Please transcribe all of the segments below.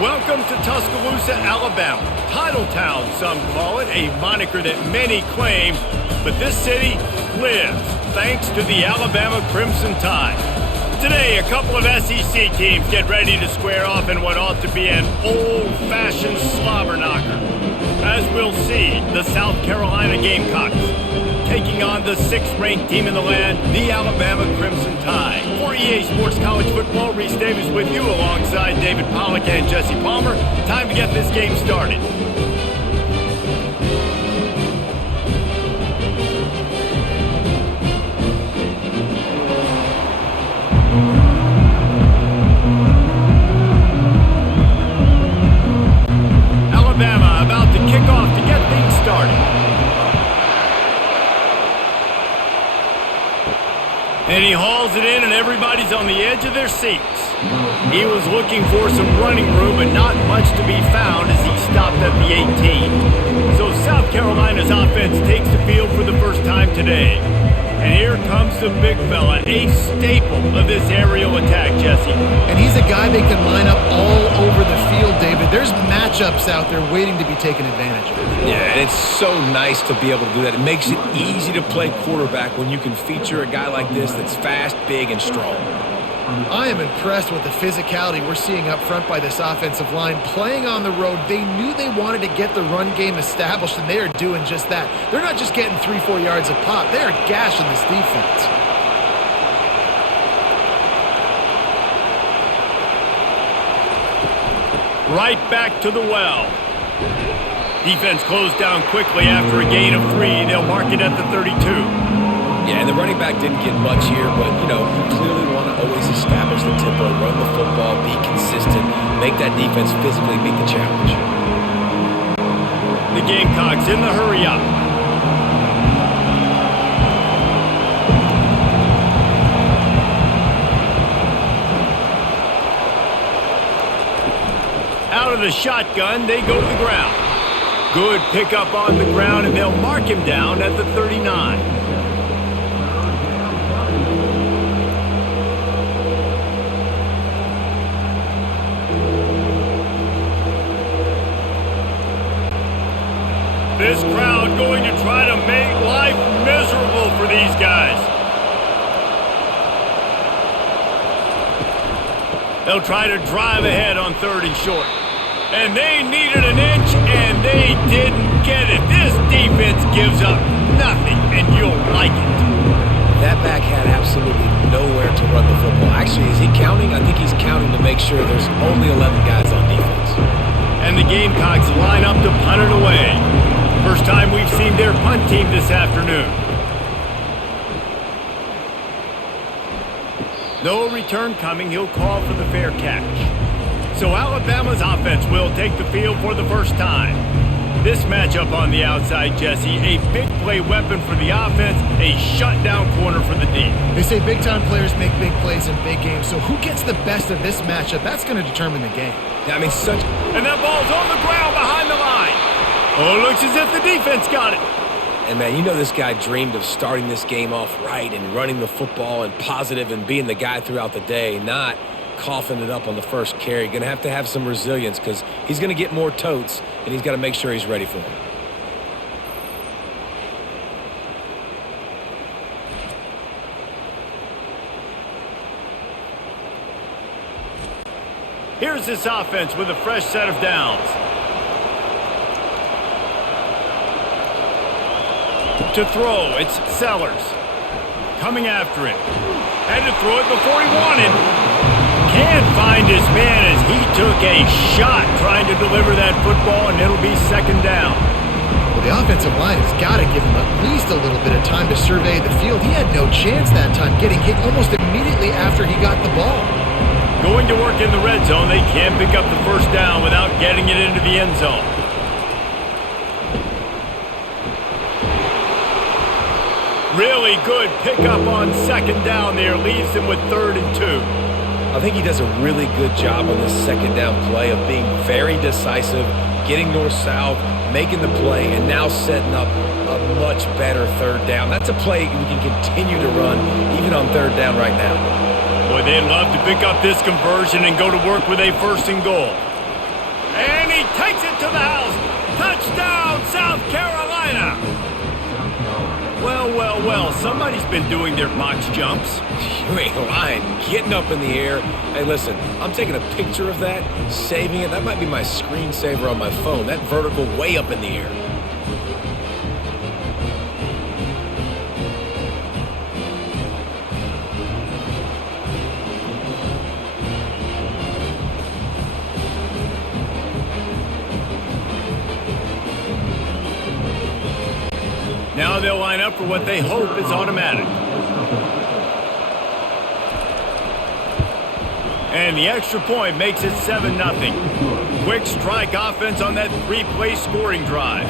Welcome to Tuscaloosa, Alabama. Title Town, some call it, a moniker that many claim, but this city lives thanks to the Alabama Crimson Tide. Today, a couple of SEC teams get ready to square off in what ought to be an old-fashioned slobber knocker. As we'll see, the South Carolina Gamecocks taking on the 6th-ranked team in the land, the Alabama Crimson Tide. For EA Sports College Football, Reese Davis with you alongside David Pollack and Jesse Palmer. Time to get this game started. Alabama about to kick off to get things started. And he hauls it in, and everybody's on the edge of their seats. He was looking for some running room, but not much to be found as he stopped at the 18. So South Carolina's offense takes the field for the first time today. And here comes the big fella, a staple of this aerial attack, Jesse. And he's a guy they can line up all over the field, David. There's matchups out there waiting to be taken advantage of. Yeah, and it's so nice to be able to do that. It makes it easy to play quarterback when you can feature a guy like this that's fast, big, and strong. I am impressed with the physicality we're seeing up front by this offensive line. Playing on the road, they knew they wanted to get the run game established, and they are doing just that. They're not just getting 3-4 yards a pop. They are gashing this defense. Right back to the well. Defense closed down quickly after a gain of 3. They'll mark it at the 32. Yeah, and the running back didn't get much here, but, you clearly want to always establish the tempo, run the football, be consistent, make that defense physically meet the challenge. The Gamecocks in the hurry up. Out of the shotgun, they go to the ground. Good pickup on the ground, and they'll mark him down at the 39. This crowd going to try to make life miserable for these guys. They'll try to drive ahead on 3rd and short. And they needed an inch, and they didn't get it. This defense gives up nothing, and you'll like it. That back had absolutely nowhere to run the football. Actually, is he counting? I think he's counting to make sure there's only 11 guys on defense. And the Gamecocks line up to punt it away. First time we've seen their punt team this afternoon. No return coming. He'll call for the fair catch. So Alabama's offense will take the field for the first time. This matchup on the outside, Jesse, a big play weapon for the offense, a shutdown corner for the D. They say big-time players make big plays in big games, so who gets the best of this matchup? That's going to determine the game. Yeah, And that ball's on the ground behind the line. Oh, it looks as if the defense got it. And, man, this guy dreamed of starting this game off right and running the football and positive and being the guy throughout the day, not coughing it up on the first carry. Going to have some resilience because he's going to get more totes, and he's got to make sure he's ready for them. Here's this offense with a fresh set of downs. To throw, it's Sellers. Coming after him. Had to throw it before he wanted. Can't find his man as he took a shot trying to deliver that football, and it'll be 2nd down. Well, the offensive line has got to give him at least a little bit of time to survey the field. He had no chance that time, getting hit almost immediately after he got the ball. Going to work in the red zone, they can't pick up the 1st down without getting it into the end zone. Really good pickup on 2nd down there, leaves them with 3rd and 2. I think he does a really good job on this 2nd down play of being very decisive, getting north-south, making the play, and now setting up a much better 3rd down. That's a play we can continue to run even on 3rd down right now. Boy, they'd love to pick up this conversion and go to work with a 1st and goal. He takes it to the house. Touchdown, South Carolina. Well, somebody's been doing their box jumps. You ain't lying. Getting up in the air. Hey, listen, I'm taking a picture of that, saving it. That might be my screensaver on my phone. That vertical way up in the air. Now they'll line up for what they hope is automatic. And the extra point makes it 7-0. Quick strike offense on that 3-play scoring drive.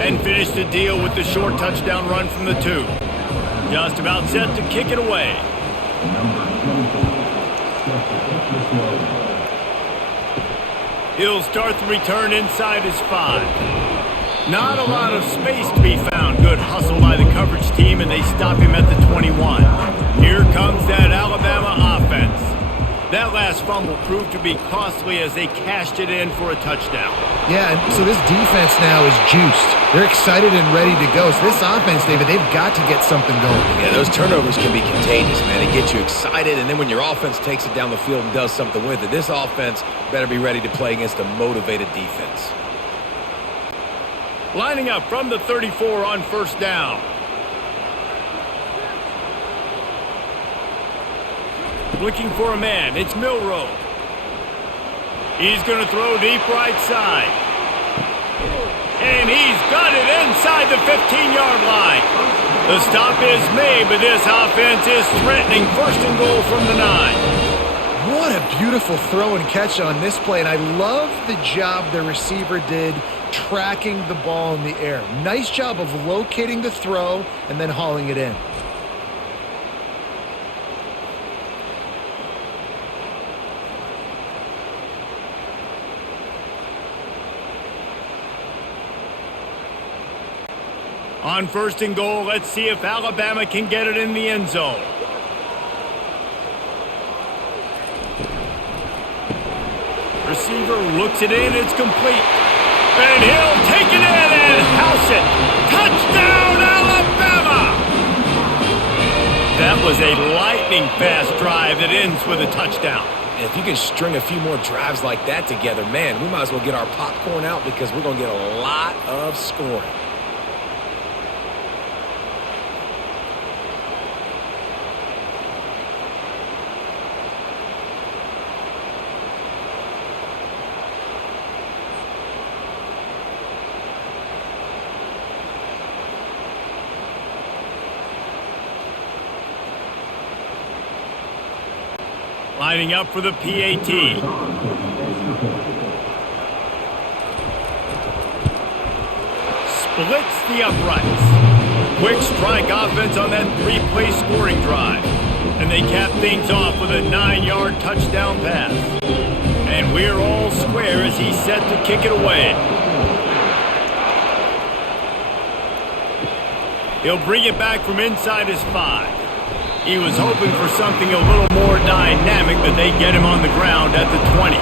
And finish the deal with the short touchdown run from the 2. Just about set to kick it away. He'll start the return inside his 5. Not a lot of space to be found. Good hustle by the coverage team, and they stop him at the 21. Here comes that Alabama offense. That last fumble proved to be costly as they cashed it in for a touchdown. Yeah, and so this defense now is juiced. They're excited and ready to go. So this offense, David, they've got to get something going. Yeah, those turnovers can be contagious, man. It gets you excited, and then when your offense takes it down the field and does something with it, this offense better be ready to play against a motivated defense. Lining up from the 34 on first down. Looking for a man. It's Milroe. He's going to throw deep right side. And he's got it inside the 15-yard line. The stop is made, but this offense is threatening first and goal from the 9. What a beautiful throw and catch on this play, and I love the job the receiver did tracking the ball in the air. Nice job of locating the throw and then hauling it in. On first and goal, let's see if Alabama can get it in the end zone. Receiver looks it in, it's complete. And he'll take it in and house it. Touchdown, Alabama! That was a lightning-fast drive that ends with a touchdown. And if you can string a few more drives like that together, man, we might as well get our popcorn out because we're going to get a lot of scoring. Lining up for the PAT. Splits the uprights. Quick strike offense on that 3-play scoring drive. And they cap things off with a 9-yard touchdown pass. And we're all square as he's set to kick it away. He'll bring it back from inside his 5. He was hoping for something a little more dynamic, but they get him on the ground at the 20.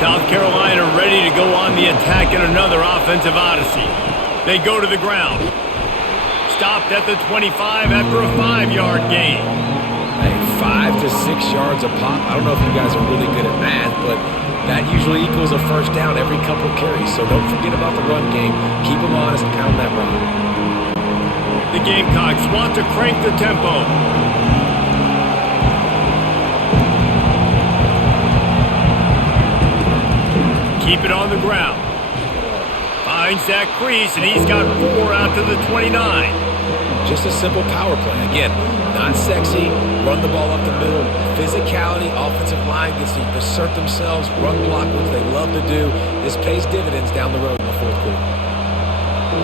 South Carolina ready to go on the attack in another offensive odyssey. They go to the ground. Stopped at the 25 after a 5-yard gain. Hey, 5 to 6 yards a pop. I don't know if you guys are really good at math, but that usually equals a first down every couple of carries. So don't forget about the run game. Keep them honest and pound that run. The Gamecocks want to crank the tempo. Keep it on the ground. Finds that crease, and he's got 4 out to the 29. Just a simple power play. Again, not sexy. Run the ball up the middle. Physicality, offensive line gets to assert themselves, run block, which they love to do. This pays dividends down the road in the fourth quarter.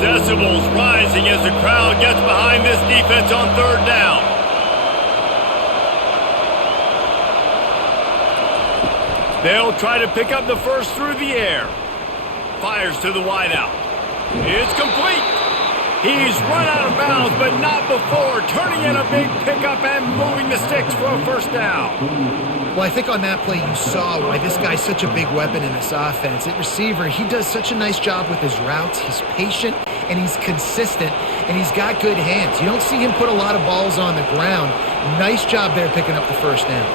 Decibels rising as the crowd gets behind this defense on third down. They'll try to pick up the first through the air. Fires to the wideout. It's complete. He's run out of bounds, but not before turning in a big pickup and moving the sticks for a first down. Well, I think on that play you saw why this guy's such a big weapon in this offense. At receiver, he does such a nice job with his routes. He's patient, and he's consistent, and he's got good hands. You don't see him put a lot of balls on the ground. Nice job there picking up the first down.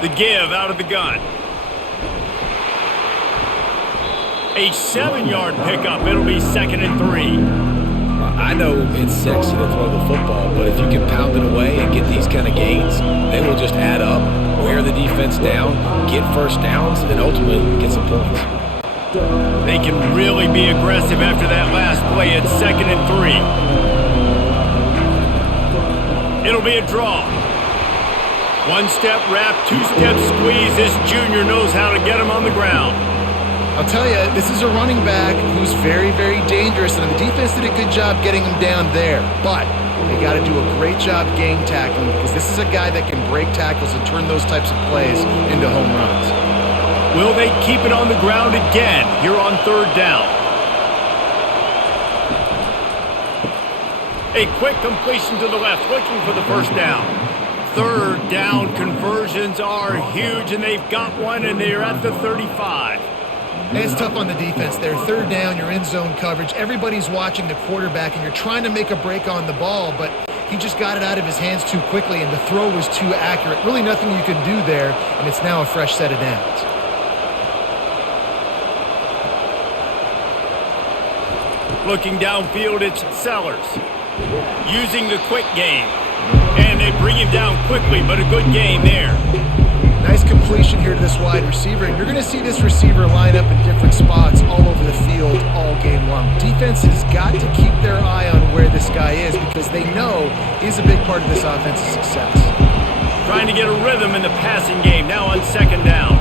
The give out of the gun. A 7-yard pickup. It'll be 2nd and 3. I know it's sexy to throw the football, but if you can pound it away and get these kind of gains, they will just add up, wear the defense down, get first downs, and ultimately get some points. They can really be aggressive after that last play at 2nd and 3. It'll be a draw. 1-step wrap, 2-step squeeze. This junior knows how to get him on the ground. I'll tell you, this is a running back who's very, very dangerous, and the defense did a good job getting him down there. But they got to do a great job game tackling, because this is a guy that can break tackles and turn those types of plays into home runs. Will they keep it on the ground again here on 3rd down? A quick completion to the left, looking for the first down. 3rd down conversions are huge, and they've got one, and they're at the 35. And it's tough on the defense there. 3rd down, you're in zone coverage. Everybody's watching the quarterback, and you're trying to make a break on the ball, but he just got it out of his hands too quickly, and the throw was too accurate. Really nothing you can do there, and it's now a fresh set of downs. Looking downfield, it's Sellers. Using the quick game. And they bring him down quickly, but a good game there. Nice completion here to this wide receiver, and you're going to see this receiver line up in different spots all over the field all game long. Defense has got to keep their eye on where this guy is, because they know he's a big part of this offense's success. Trying to get a rhythm in the passing game, now on 2nd down.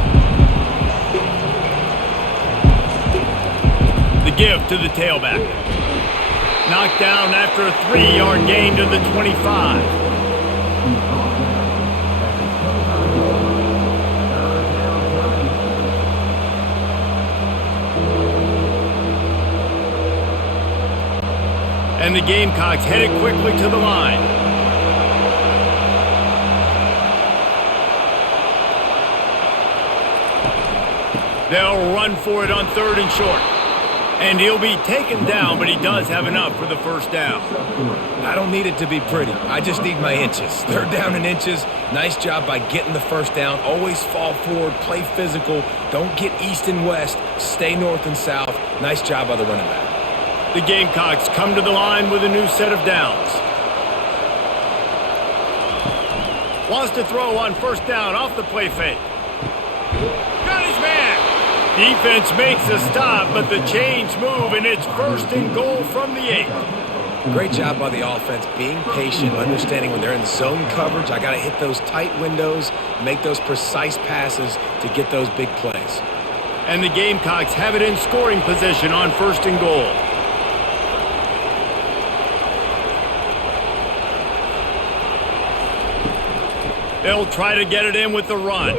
The give to the tailback. Knocked down after a 3-yard gain to the 25. And the Gamecocks headed quickly to the line. They'll run for it on 3rd and short. And he'll be taken down, but he does have enough for the first down. I don't need it to be pretty. I just need my inches. 3rd down in inches. Nice job by getting the first down. Always fall forward, play physical. Don't get east and west. Stay north and south. Nice job by the running back. The Gamecocks come to the line with a new set of downs. Wants to throw on 1st down off the play fake. Got his man. Defense makes a stop, but the chains move, and it's 1st and goal from the 8. Great job by the offense, being patient, understanding when they're in zone coverage, I got to hit those tight windows, make those precise passes to get those big plays. And the Gamecocks have it in scoring position on 1st and goal. They'll try to get it in with the run.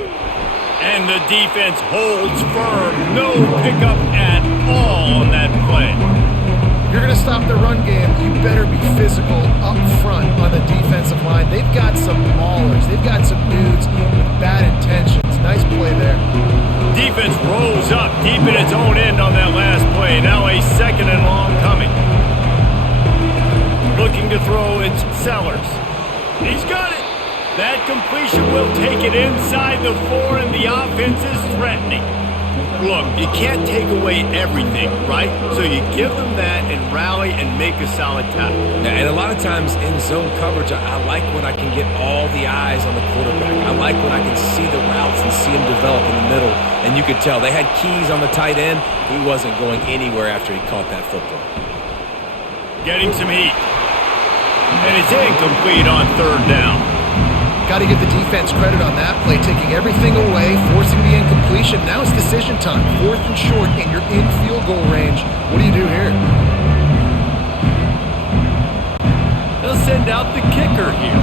And the defense holds firm. No pickup at all on that play. If you're going to stop the run game, you better be physical up front on the defensive line. They've got some maulers. They've got some dudes with bad intentions. Nice play there. Defense rolls up deep in its own end on that last play. Now a 2nd and long coming. Looking to throw, it's Sellers. He's got it. That completion will take it inside the 4, and the offense is threatening. Look, you can't take away everything, right? So you give them that and rally and make a solid tackle. Yeah, and a lot of times in zone coverage, I like when I can get all the eyes on the quarterback. I like when I can see the routes and see him develop in the middle. And you could tell they had keys on the tight end. He wasn't going anywhere after he caught that football. Getting some heat. And it's incomplete on 3rd down. Got to give the defense credit on that play, taking everything away, forcing the incompletion. Now it's decision time. 4th and short, and you're in field goal range. What do you do here? They'll send out the kicker here.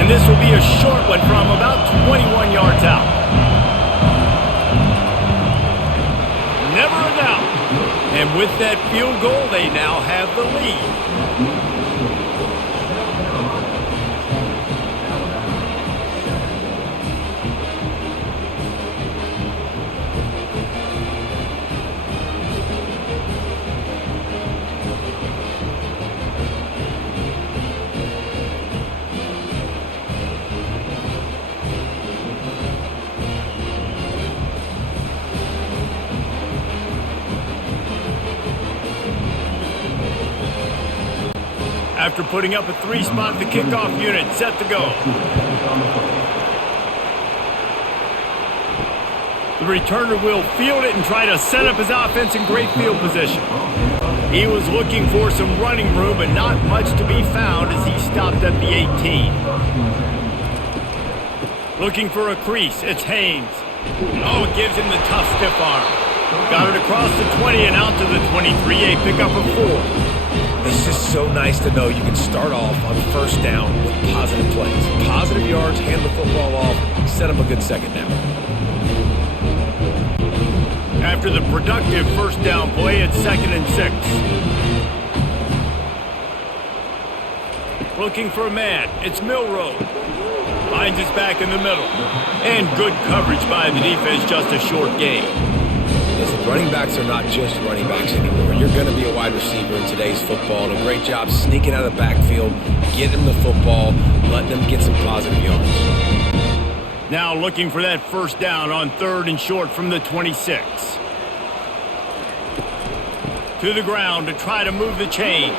And this will be a short one from about 21 yards out. Never a And with that field goal, they now have the lead. After putting up a 3-spot, the kickoff unit set to go. The returner will field it and try to set up his offense in great field position. He was looking for some running room, but not much to be found as he stopped at the 18. Looking for a crease, it's Haynes. Oh, it gives him the tough stiff arm. Got it across the 20 and out to the 23, a pickup of 4. It's just so nice to know you can start off on first down with positive plays. Positive yards, hand the football off, set up a good second down. After the productive first down play, it's 2nd and 6. Looking for a man, it's Milroe. Finds his back in the middle. And good coverage by the defense, just a short gain. Listen, running backs are not just running backs anymore. You're going to be a wide receiver in today's football. And a great job sneaking out of the backfield, getting them the football, letting them get some positive yards. Now looking for that first down on 3rd and short from the 26. To the ground to try to move the chains.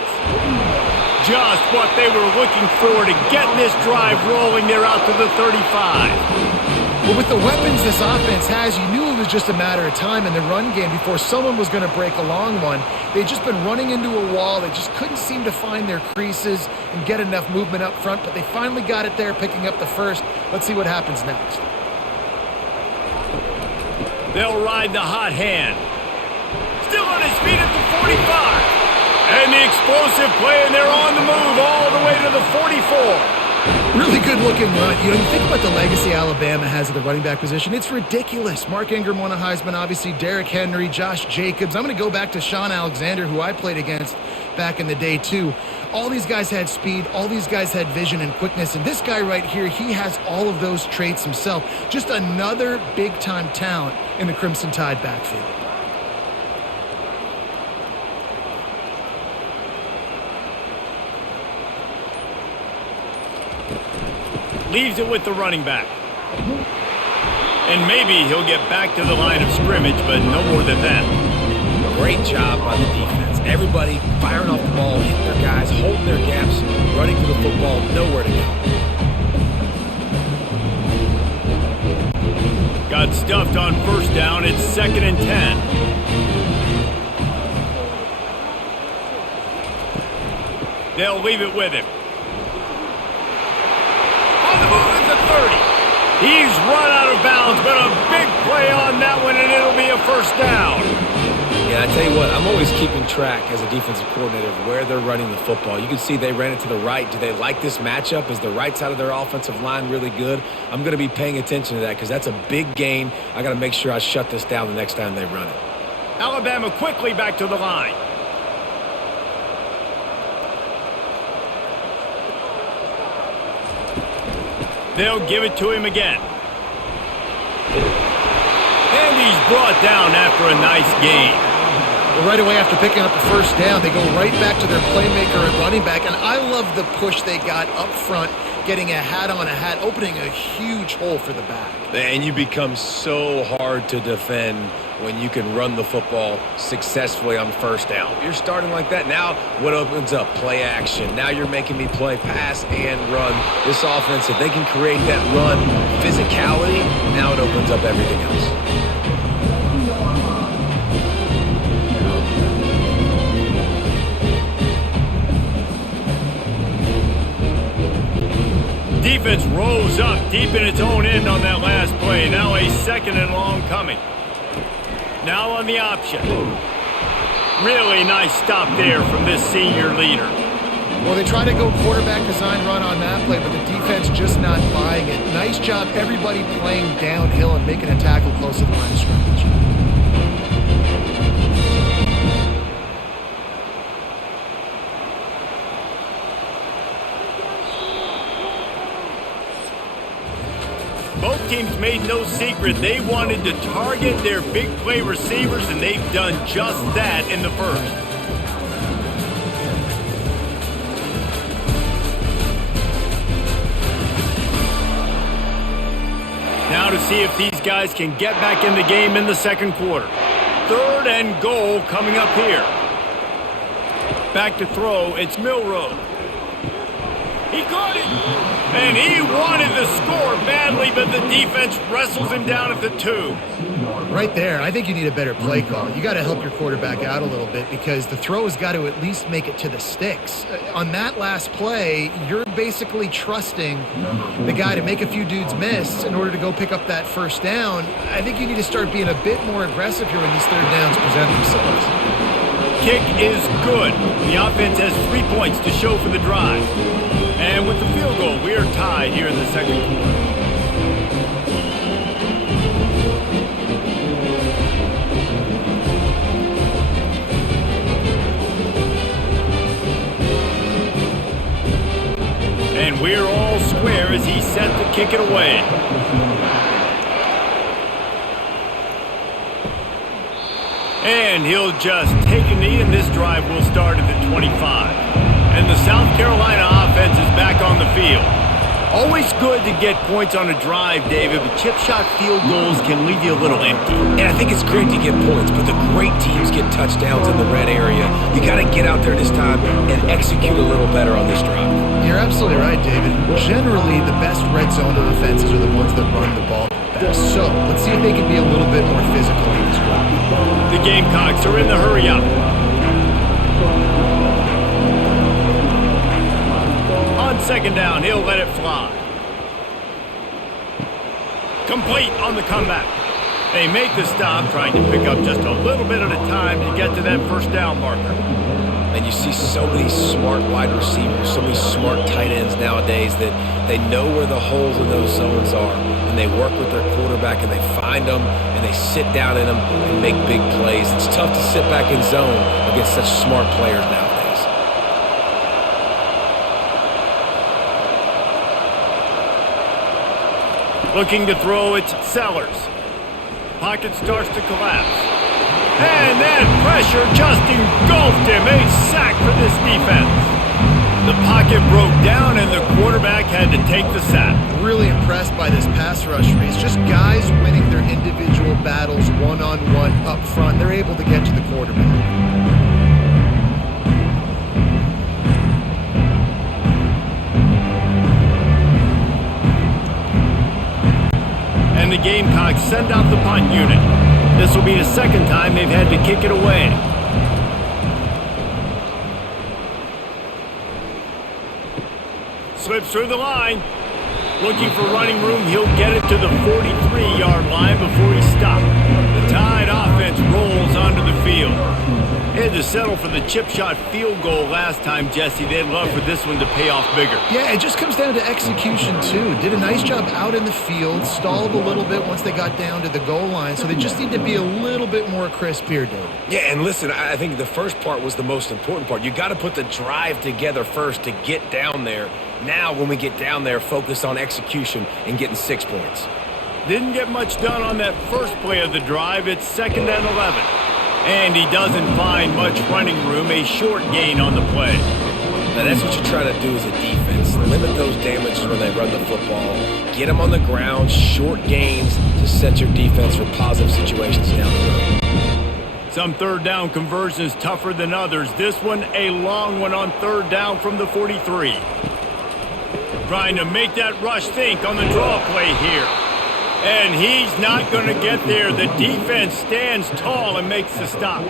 Just what they were looking for to get this drive rolling. They're out to the 35. But with the weapons this offense has, you knew it was just a matter of time in the run game before someone was going to break a long one. They'd just been running into a wall. They just couldn't seem to find their creases and get enough movement up front, but they finally got it there, picking up the first. Let's see what happens next. They'll ride the hot hand. Still on his feet at the 45. And the explosive play, and they're on the move all the way to the 44. Really good-looking run. You think about the legacy Alabama has at the running back position. It's ridiculous. Mark Ingram won a Heisman, obviously. Derrick Henry, Josh Jacobs. I'm going to go back to Sean Alexander, who I played against back in the day, too. All these guys had speed. All these guys had vision and quickness. And this guy right here, he has all of those traits himself. Just another big-time talent in the Crimson Tide backfield. Leaves it with the running back. And maybe he'll get back to the line of scrimmage, but no more than that. Great job by the defense. Everybody firing off the ball, hitting their guys, holding their gaps, running to the football, nowhere to go. Got stuffed on first down. It's 2nd and 10. They'll leave it with him. On the move at the 30. He's run out of bounds, but a big play on that one, and it'll be a first down. Yeah, I tell you what, I'm always keeping track as a defensive coordinator of where they're running the football. You can see they ran it to the right. Do they like this matchup? Is the right side of their offensive line really good? I'm going to be paying attention to that because that's a big gain. I got to make sure I shut this down the next time they run it. Alabama quickly back to the line. They'll give it to him again. And he's brought down after a nice gain. Well, right away after picking up the first down, they go right back to their playmaker at running back. And I love the push they got up front, getting a hat on a hat, opening a huge hole for the back. And you become so hard to defend when you can run the football successfully on first down. You're starting like that. Now what opens up? Play action. Now you're making me play pass and run. This offense, if they can create that run physicality, now it opens up everything else. Defense rose up deep in its own end on that last play. Now a 2nd and long coming. Now on the option. Really nice stop there from this senior leader. Well, they try to go quarterback design run on that play, but the defense just not buying it. Nice job, everybody playing downhill and making a tackle close to the line of scrimmage. team's made no secret they wanted to target their big play receivers, and they've done just that in the first. Now to see if these guys can get back in the game in the second quarter. 3rd and goal coming up here. Back to throw, it's Milroe. He caught it, and he wanted the score badly, but the defense wrestles him down at the 2. Right there, I think you need a better play call. You got to help your quarterback out a little bit because the throw has got to at least make it to the sticks. On that last play, you're basically trusting the guy to make a few dudes miss in order to go pick up that first down. I think you need to start being a bit more aggressive here when these third downs present themselves. Kick is good. The offense has 3 points to show for the drive. And with the field goal, we are tied here in the second quarter. And we're all square as he set to kick it away. And he'll just take a knee, and this drive will start at the 25. And the South Carolina offense is back on the field. Always good to get points on a drive, David, but chip shot field goals can leave you a little empty. And I think it's great to get points, but the great teams get touchdowns in the red area. You got to get out there this time and execute a little better on this drive. You're absolutely right, David. Generally, the best red zone offenses are the ones that run the ball best. So let's see if they can be a little bit more physical in this drive. The Gamecocks are in the hurry-up. On 2nd down, he'll let it fly. Complete on the comeback. They make the stop, trying to pick up just a little bit at a time to get to that first down marker. And you see so many smart wide receivers, so many smart tight ends nowadays that they know where the holes in those zones are. And they work with their quarterback and they find them and they sit down in them and make big plays. It's tough to sit back in zone against such smart players nowadays. Looking to throw, it's Sellers. Pocket starts to collapse. And that pressure just engulfed him. A sack for this defense. The pocket broke down and the quarterback had to take the sack. Really impressed by this pass rush race. Just guys winning their individual battles one-on-one up front. They're able to get to the quarterback. And the Gamecocks send out the punt unit. This will be the second time they've had to kick it away. Slips through the line. Looking for running room. He'll get it to the 43-yard line before he stopped. The Tide offense rolls onto the field. They had to settle for the chip shot field goal last time, Jesse. They'd love for this one to pay off bigger. Yeah, it just comes down to execution, too. Did a nice job out in the field, stalled a little bit once they got down to the goal line, so they just need to be a little bit more crisp here, David. Yeah, and listen, I think the first part was the most important part. You got to put the drive together first to get down there. Now, when we get down there, focus on execution and getting 6 points. Didn't get much done on that first play of the drive. It's 2nd and 11. And he doesn't find much running room, a short gain on the play. Now, that's what you try to do as a defense. Limit those damages when they run the football. Get them on the ground, short gains to set your defense for positive situations down the road. Some third down conversions tougher than others. This one, a long one on 3rd down from the 43. Trying to make that rush think on the draw play here. And he's not going to get there. The defense stands tall and makes the stop.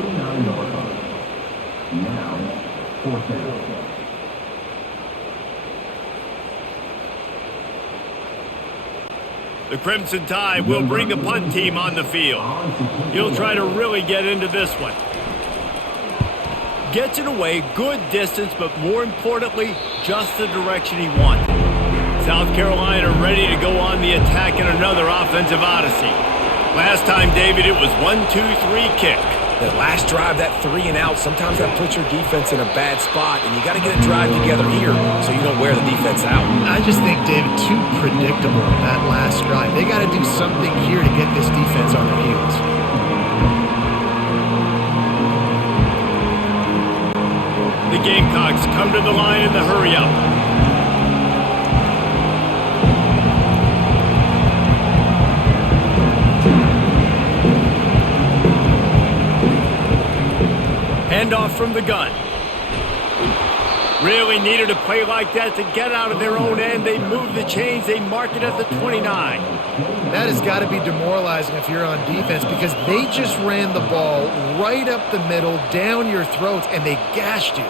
The Crimson Tide will bring the punt team on the field. He'll try to really get into this one. Gets it away, good distance, but more importantly, just the direction he wanted. South Carolina ready to go on the attack in another offensive odyssey. Last time, David, it was 1-2-3 kick. That last drive, that 3 and out, sometimes that puts your defense in a bad spot, and you got to get a drive together here so you don't wear the defense out. I just think, David, too predictable that last drive. They got to do something here to get this defense on their heels. The Gamecocks come to the line in the hurry-up. Handoff from the gun. Really needed a play like that to get out of their own end. They move the chains. They mark it at the 29. That has got to be demoralizing if you're on defense because they just ran the ball right up the middle, down your throats, and they gashed you.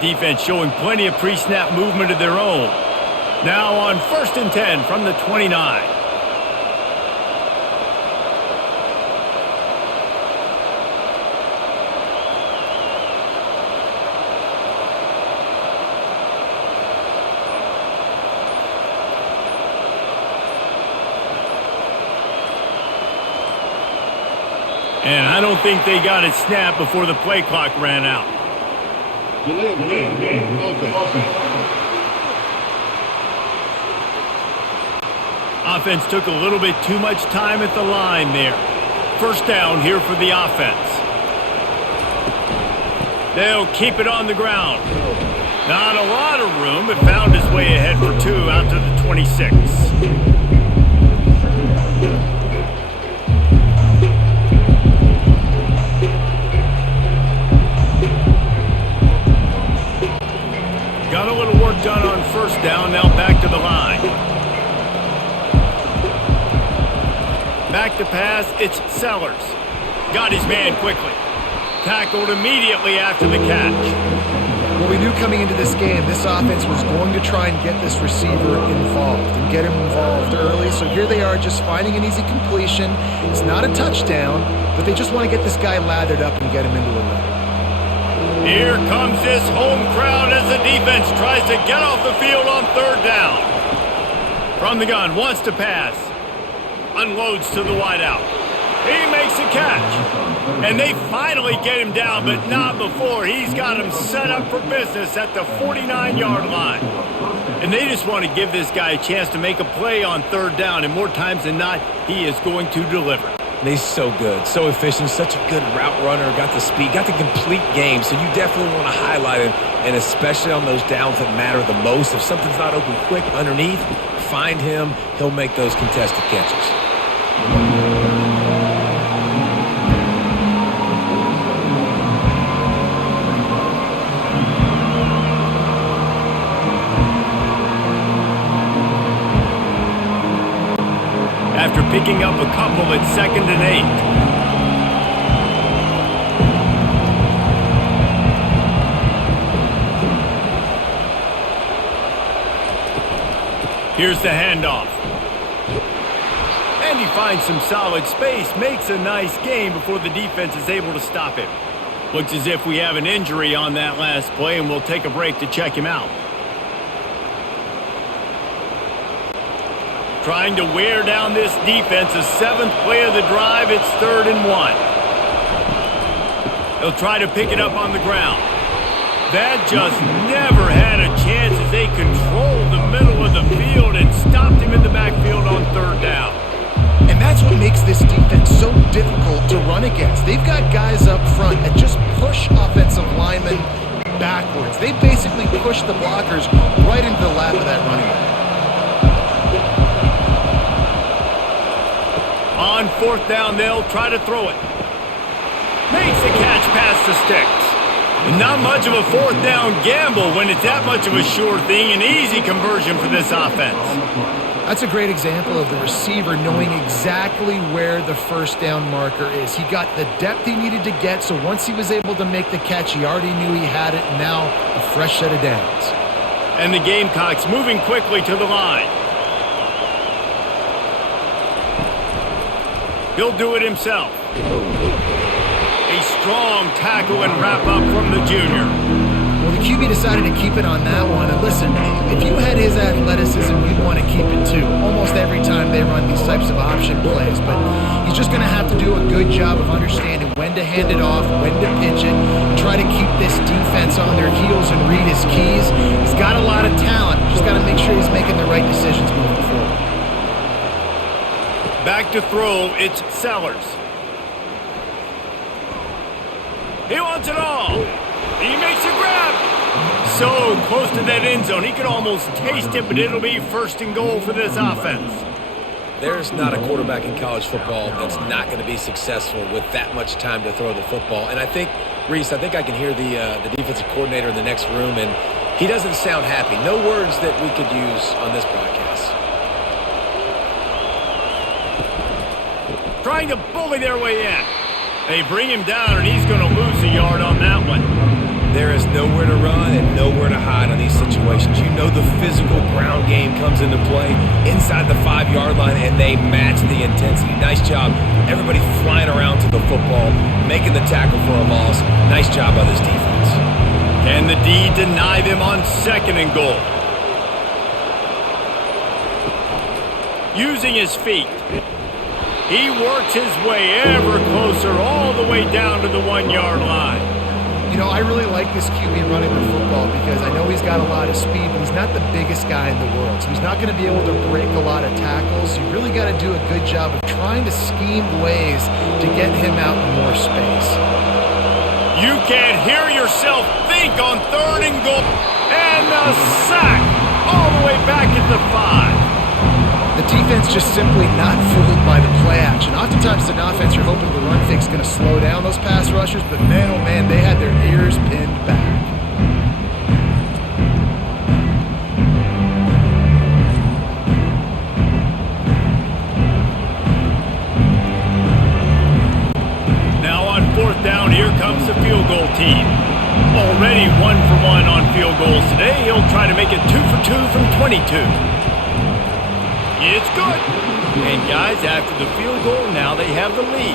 Defense showing plenty of pre-snap movement of their own. Now on 1st and 10 from the 29. And I don't think they got it snapped before the play clock ran out. Offense took a little bit too much time at the line there. 1st down here for the offense. They'll keep it on the ground. Not a lot of room, but found his way ahead for 2 out to the 26. Got a little work done on 1st down, now back to the line. Back to pass, it's Sellers. Got his man quickly. Tackled immediately after the catch. Well, we knew coming into this game, this offense was going to try and get this receiver involved and get him involved early. So here they are just finding an easy completion. It's not a touchdown, but they just want to get this guy lathered up and get him into a run. Here comes this home crowd as the defense tries to get off the field on 3rd down. From the gun, wants to pass. Unloads to the wideout. He makes a catch. And they finally get him down, but not before. He's got him set up for business at the 49-yard line. And they just want to give this guy a chance to make a play on 3rd down, and more times than not, he is going to deliver. He's so good, so efficient, such a good route runner, got the speed, got the complete game, so you definitely want to highlight him, and especially on those downs that matter the most. If something's not open quick underneath, find him, he'll make those contested catches. After picking up a couple at 2nd and 8. Here's the handoff. And he finds some solid space, makes a nice gain before the defense is able to stop him. Looks as if we have an injury on that last play, and we'll take a break to check him out. Trying to wear down this defense. The 7th play of the drive, it's 3rd and 1. They'll try to pick it up on the ground. That just never had a chance as they controlled the middle of the field and stopped him in the backfield on 3rd down. And that's what makes this defense so difficult to run against. They've got guys up front that just push offensive linemen backwards. They basically push the blockers right into the lap of that running back. On 4th down, they'll try to throw it. Makes the catch past the sticks. Not much of a 4th down gamble when it's that much of a sure thing. An easy conversion for this offense. That's a great example of the receiver knowing exactly where the 1st down marker is. He got the depth he needed to get, so once he was able to make the catch, he already knew he had it, and now a fresh set of downs. And the Gamecocks moving quickly to the line. He'll do it himself. A strong tackle and wrap up from the junior. Well, the QB decided to keep it on that one. And listen, if you had his athleticism, you'd want to keep it too. Almost every time they run these types of option plays, but he's just going to have to do a good job of understanding when to hand it off, when to pitch it, and try to keep this defense on their heels and read his keys. He's got a lot of talent. Just got to make sure he's making the right decisions moving forward. Back to throw, it's Sellers. He wants it all. He makes a grab. So close to that end zone, he can almost taste it, but it'll be first and goal for this offense. There's not a quarterback in college football that's not going to be successful with that much time to throw the football. And I think, Reese, I can hear the defensive coordinator in the next room, and he doesn't sound happy. No words that we could use on this broadcast. Trying to bully their way in. They bring him down, and he's going to lose a yard on that one. There is nowhere to run and nowhere to hide on these situations. You know the physical ground game comes into play inside the 5-yard line, and they match the intensity. Nice job. Everybody flying around to the football, making the tackle for a loss. Nice job by this defense. Can the D deny them on second and goal? Using his feet. He works his way ever closer all the way down to the 1-yard line. You know, I really like this QB running the football because I know he's got a lot of speed, but he's not the biggest guy in the world. So he's not going to be able to break a lot of tackles. You really got to do a good job of trying to scheme ways to get him out in more space. You can hear yourself think on third and goal. And the sack all the way back at the 5. The defense just simply not fooled by the play action. Oftentimes, an offense, you're hoping the run fix is going to slow down those pass rushers, but man, oh man, they had their ears pinned back. Now on fourth down, here comes the field goal team. Already 1 for 1 on field goals today. He'll try to make it 2 for 2 from 22. It's good. And guys, after the field goal, now they have the lead.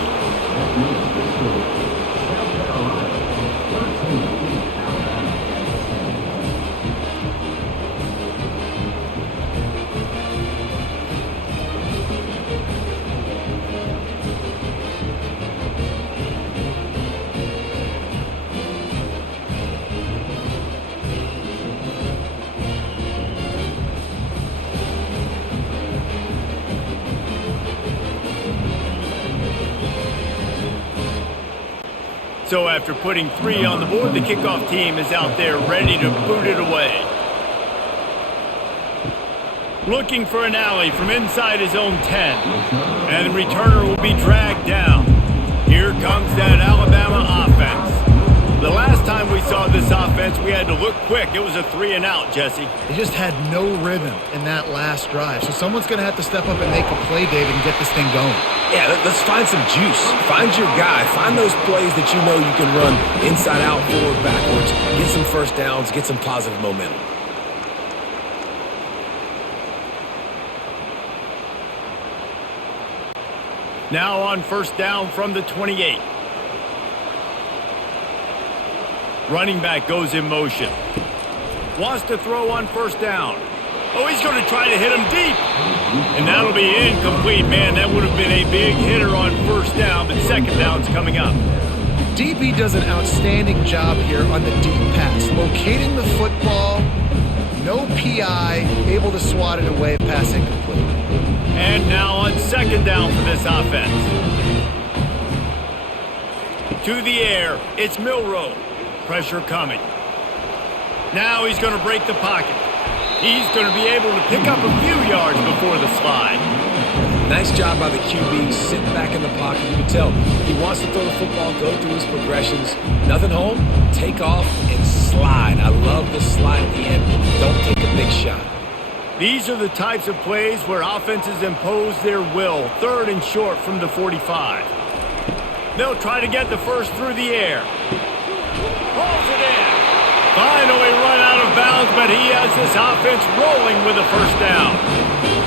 So after putting 3 on the board, the kickoff team is out there ready to boot it away. Looking for an alley from inside his own 10. And the returner will be dragged down. Here comes that Alabama offense. The last time we saw this offense, we had to look quick. It was a 3-and-out, Jesse. They just had no rhythm in that last drive. So someone's going to have to step up and make a play, David, and get this thing going. Yeah, let's find some juice. Find your guy. Find those plays that you know you can run inside out, forward, backwards. Get some first downs. Get some positive momentum. Now on first down from the 28. Running back goes in motion. Wants to throw on first down. Oh, he's going to try to hit him deep. And that'll be incomplete, man. That would have been a big hitter on first down, but second down's coming up. DB does an outstanding job here on the deep pass. Locating the football, no PI, able to swat it away, pass incomplete. And now on second down for this offense. To the air, it's Milroe. Pressure coming. Now he's going to break the pocket. He's going to be able to pick up a few yards before the slide. Nice job by the QB, sitting back in the pocket. You can tell he wants to throw the football, go through his progressions. Nothing home, take off, and slide. I love the slide at the end. Don't take a big shot. These are the types of plays where offenses impose their will. Third and short from the 45. They'll try to get the first through the air. Pulls it in. Finally run out of bounds, but he has this offense rolling with a first down.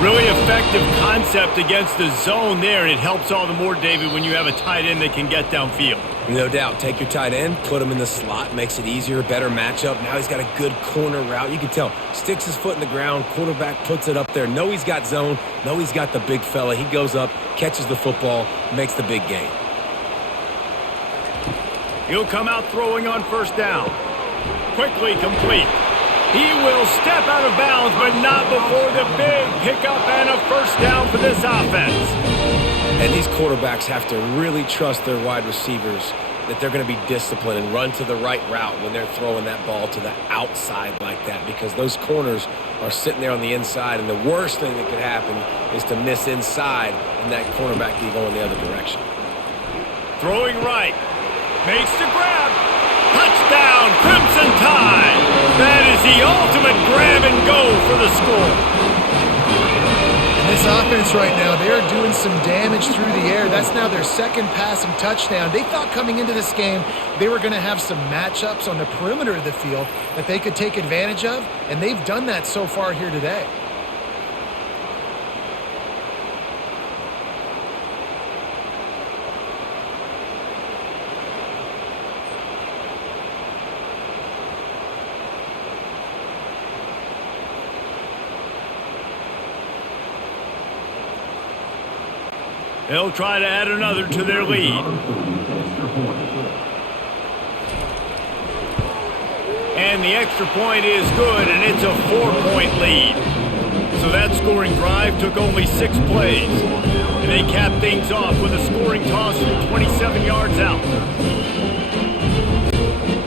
Really effective concept against the zone there, and it helps all the more, David, when you have a tight end that can get downfield. No doubt. Take your tight end, put him in the slot, makes it easier, better matchup. Now he's got a good corner route. You can tell, sticks his foot in the ground, quarterback puts it up there. Know he's got zone, know he's got the big fella. He goes up, catches the football, makes the big gain. He'll come out throwing on first down. Quickly complete. He will step out of bounds, but not before the big pickup and a first down for this offense. And these quarterbacks have to really trust their wide receivers that they're going to be disciplined and run to the right route when they're throwing that ball to the outside like that, because those corners are sitting there on the inside, and the worst thing that could happen is to miss inside and that cornerback can go in the other direction. Throwing right. Makes the grab. Touchdown, Crimson Tide. That is the ultimate grab and go for the score. This offense right now, they're doing some damage through the air. That's now their second passing touchdown. They thought coming into this game they were going to have some matchups on the perimeter of the field that they could take advantage of, and they've done that so far here today. They'll try to add another to their lead. And the extra point is good, and it's a 4-point lead. So that scoring drive took only 6 plays. And they capped things off with a scoring toss from 27 yards out.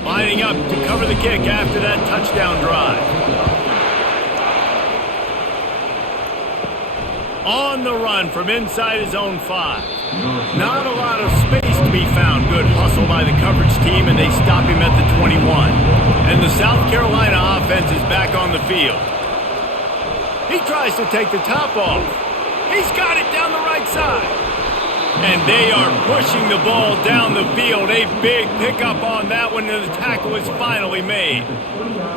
Lining up to cover the kick after that touchdown drive. On the run from inside his own 5. Not a lot of space to be found. Good hustle by the coverage team, and they stop him at the 21. And the South Carolina offense is back on the field. He tries to take the top off. He's got it down the right side. And they are pushing the ball down the field. A big pickup on that one, and the tackle is finally made.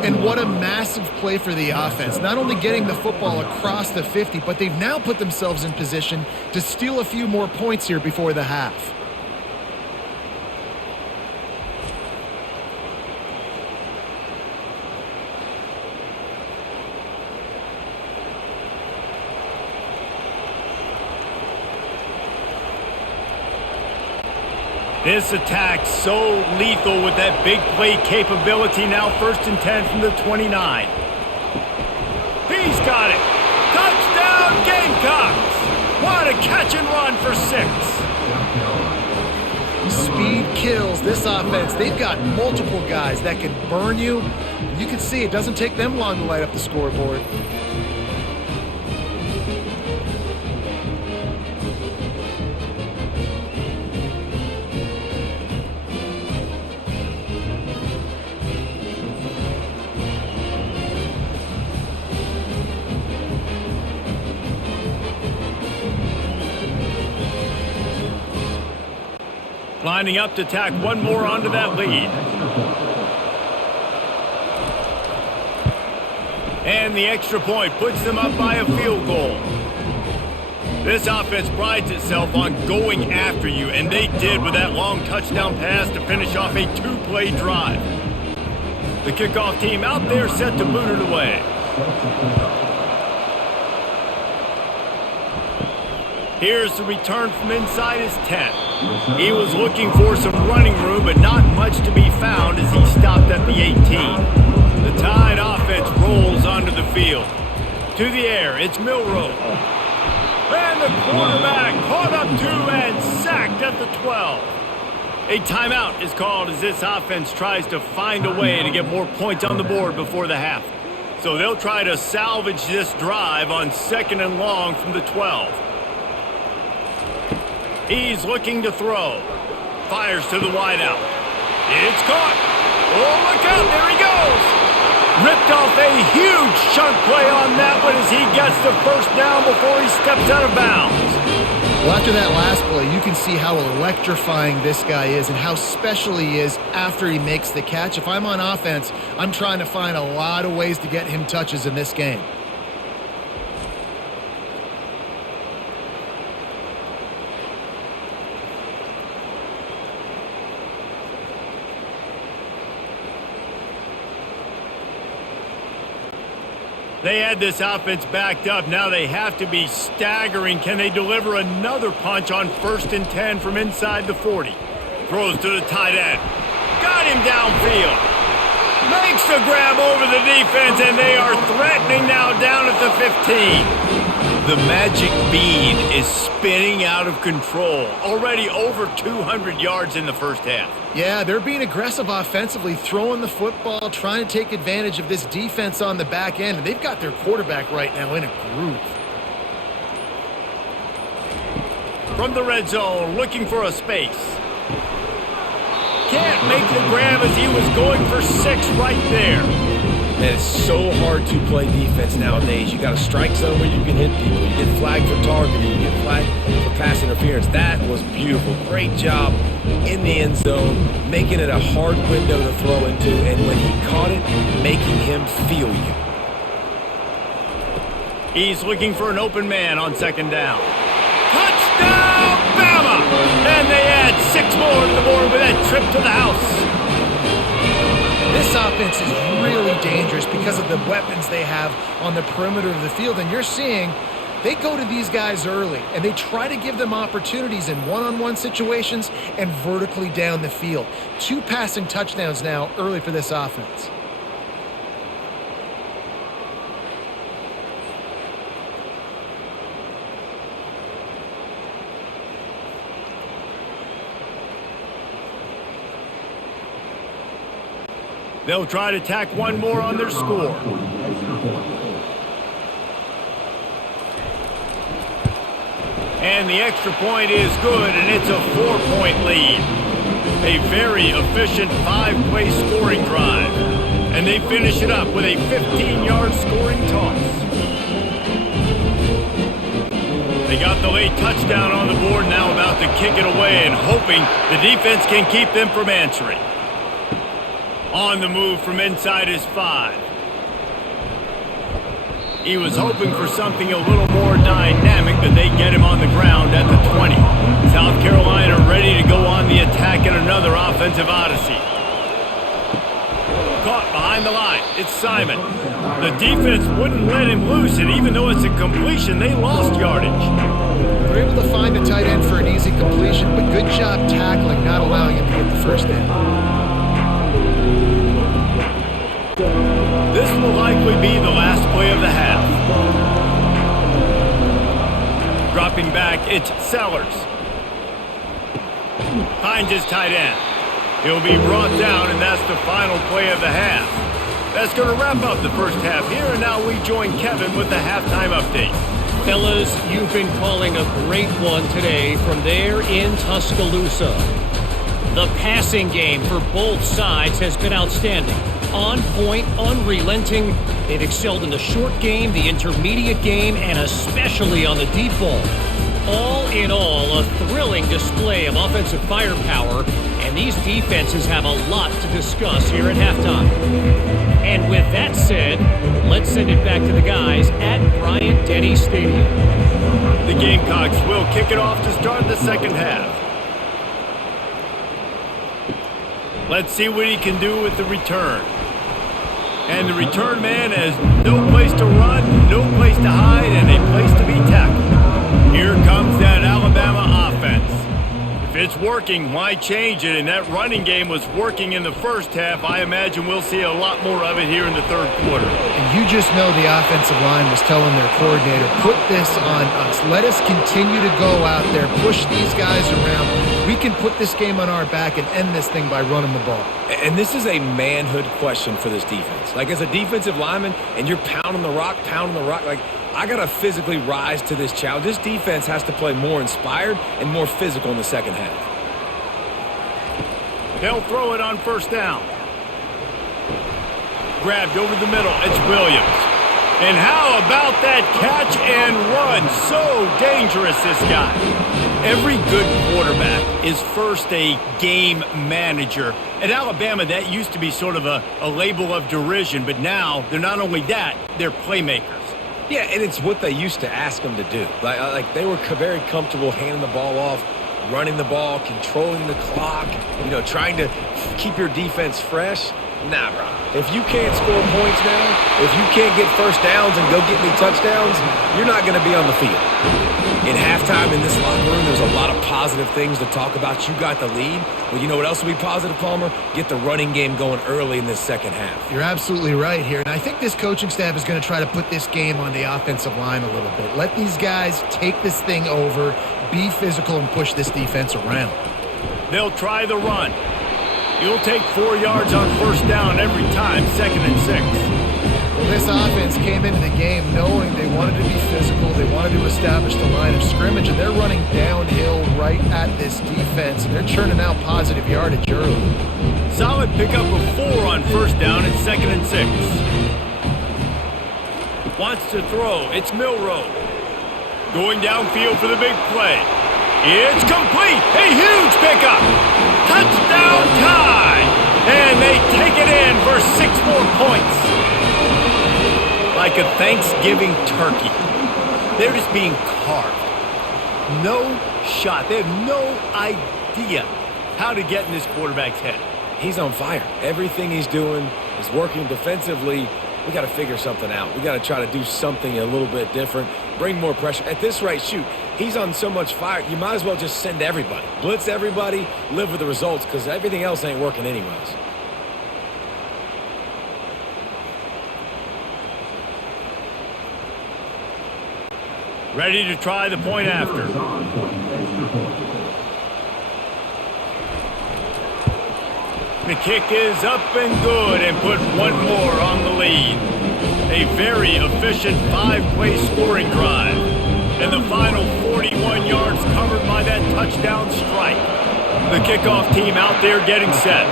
And what a massive play for the offense. Not only getting the football across the 50, but they've now put themselves in position to steal a few more points here before the half. This attack so lethal with that big play capability. Now 1st and 10 from the 29. He's got it. Touchdown Gamecocks. What a catch and run for 6. Speed kills this offense. They've got multiple guys that can burn you. You can see it doesn't take them long to light up the scoreboard. Lining up to tack one more onto that lead. And the extra point puts them up by a field goal. This offense prides itself on going after you, and they did with that long touchdown pass to finish off a 2-play drive. The kickoff team out there set to boot it away. Here's the return from inside his 10. He was looking for some running room, but not much to be found as he stopped at the 18. The Tide offense rolls onto the field. To the air, it's Milroe. And the quarterback caught up to and sacked at the 12. A timeout is called as this offense tries to find a way to get more points on the board before the half. So they'll try to salvage this drive on 2nd and long from the 12. He's looking to throw. Fires to the wideout. It's caught. Oh, look out. There he goes. Ripped off a huge chunk play on that one as he gets the first down before he steps out of bounds. Well, after that last play, you can see how electrifying this guy is and how special he is after he makes the catch. If I'm on offense, I'm trying to find a lot of ways to get him touches in this game. They had this offense backed up. Now they have to be staggering. Can they deliver another punch on 1st and 10 from inside the 40? Throws to the tight end. Got him downfield. Makes the grab over the defense, and they are threatening now down at the 15. The magic bean is spinning out of control. Already over 200 yards in the first half. Yeah, they're being aggressive offensively, throwing the football, trying to take advantage of this defense on the back end. And they've got their quarterback right now in a groove. From the red zone, looking for a space. Can't make the grab as he was going for 6 right there. And it's so hard to play defense nowadays. You got a strike zone where you can hit people. You get flagged for targeting. You get flagged for pass interference. That was beautiful. Great job in the end zone, making it a hard window to throw into. And when he caught it, making him feel you. He's looking for an open man on 2nd down. Touchdown, Bama! And they add 6 more to the board with that trip to the house. This offense is really dangerous because of the weapons they have on the perimeter of the field. And you're seeing they go to these guys early, and they try to give them opportunities in one-on-one situations and vertically down the field. 2 passing touchdowns now early for this offense. They'll try to tack 1 more on their score. And the extra point is good, and it's a 4-point lead. A very efficient 5-play scoring drive. And they finish it up with a 15-yard scoring toss. They got the late touchdown on the board, now about to kick it away and hoping the defense can keep them from answering. On the move from inside his 5. He was hoping for something a little more dynamic, but they get him on the ground at the 20. South Carolina ready to go on the attack in another offensive odyssey. Caught behind the line. It's Simon. The defense wouldn't let him loose, and even though it's a completion, they lost yardage. They're able to find the tight end for an easy completion, but good job tackling, not allowing him to get the first down. This will likely be the last play of the half. Dropping back, it's Sellers. Finds his tight end. He'll be brought down, and that's the final play of the half. That's going to wrap up the first half here, and now we join Kevin with the halftime update. Fellas, you've been calling a great one today from there in Tuscaloosa. The passing game for both sides has been outstanding. On point, unrelenting. They've excelled in the short game, the intermediate game, and especially on the deep ball. All in all, a thrilling display of offensive firepower, and these defenses have a lot to discuss here at halftime. And with that said, let's send it back to the guys at Bryant-Denny Stadium. The Gamecocks will kick it off to start the second half. Let's see what he can do with the return. And the return man has no place to run, no place to hide, and a place to be tackled. Here comes that Alabama offense. If it's working, why change it? And that running game was working in the first half. I imagine we'll see a lot more of it here in the third quarter. And you just know the offensive line was telling their coordinator, put this on us. Let us continue to go out there, push these guys around. We can put this game on our back and end this thing by running the ball. And this is a manhood question for this defense. Like, as a defensive lineman, and you're pounding the rock, like, I got to physically rise to this challenge. This defense has to play more inspired and more physical in the second half. They'll throw it on first down. Grabbed over the middle. It's Williams. And how about that catch and run? So dangerous, this guy. Every good quarterback is first a game manager. At Alabama, that used to be sort of a label of derision, but now they're not only that, they're playmakers. Yeah, and it's what they used to ask them to do. Like they were very comfortable handing the ball off, running the ball, controlling the clock, trying to keep your defense fresh. Nah, bro. If you can't score points now, if you can't get first downs and go get me touchdowns, you're not going to be on the field. In halftime in this locker room, there's a lot of positive things to talk about. You got the lead. Well, you know what else will be positive, Palmer? Get the running game going early in this second half. You're absolutely right here. And I think this coaching staff is going to try to put this game on the offensive line a little bit. Let these guys take this thing over, be physical, and push this defense around. They'll try the run. You'll take 4 yards on first down every time, 2nd and 6. Well, this offense came into the game knowing they wanted to be physical, they wanted to establish the line of scrimmage, and they're running downhill right at this defense, and they're churning out positive yardage early. Solid pickup of 4 on first down and 2nd and 6. Wants to throw. It's Milroe. Going downfield for the big play. It's complete. A huge pickup. Touchdown tie. And they take it in for 6 more points. Like a Thanksgiving turkey. They're just being carved. No shot. They have no idea how to get in this quarterback's head. He's on fire. Everything he's doing is working defensively. We got to figure something out. We got to try to do something a little bit different. Bring more pressure. At this rate, shoot, he's on so much fire, you might as well just send everybody. Blitz everybody, live with the results, because everything else ain't working anyways. Ready to try the point after. The kick is up and good and put 1 more on the lead. A very efficient 5-play scoring drive. And the final 41 yards covered by that touchdown strike. The kickoff team out there getting set.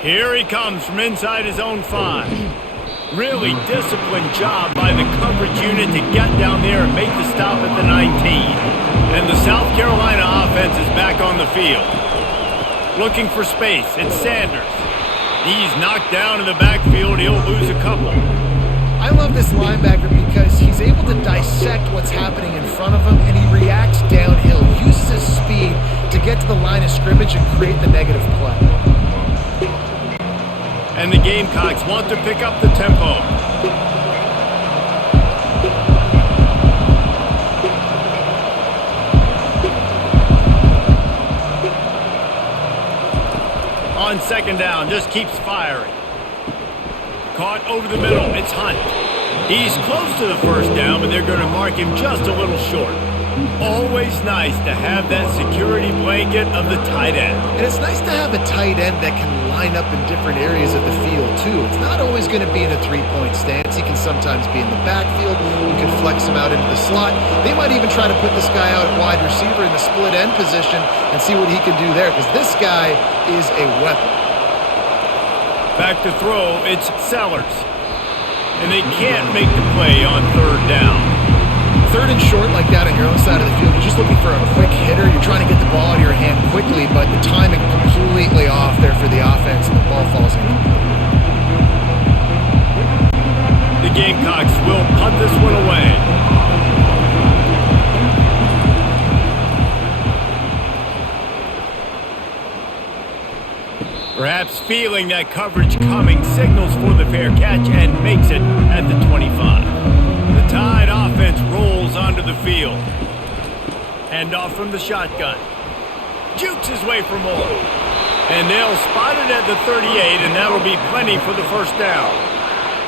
Here he comes from inside his own 5. Really disciplined job by the coverage unit to get down there and make the stop at the 19. And the South Carolina offense is back on the field. Looking for space. It's Sanders. He's knocked down in the backfield. He'll lose a couple. I love this linebacker because he's able to dissect what's happening in front of him, and he reacts downhill, uses his speed to get to the line of scrimmage and create the negative play. And the Gamecocks want to pick up the tempo. On second down, just keeps firing. Caught over the middle, it's Hunt. He's close to the first down, but they're going to mark him just a little short. Always nice to have that security blanket of the tight end. And it's nice to have a tight end that can line up in different areas of the field, too. It's not always going to be in a 3-point stance. He can sometimes be in the backfield. You can flex him out into the slot. They might even try to put this guy out at wide receiver in the split end position and see what he can do there, because this guy is a weapon. Back to throw, it's Sellers. And they can't make the play on third down. 3rd and short like that on your own side of the field, you're just looking for a quick hitter. You're trying to get the ball out of your hand quickly, but the timing completely off there for the offense, and the ball falls incomplete. The Gamecocks will punt this one away. Perhaps feeling that coverage coming, signals for the fair catch and makes it at the 25. The Tide offense rolls onto the field. Handoff from the shotgun. Jukes his way for more. And they'll spot it at the 38, and that'll be plenty for the first down.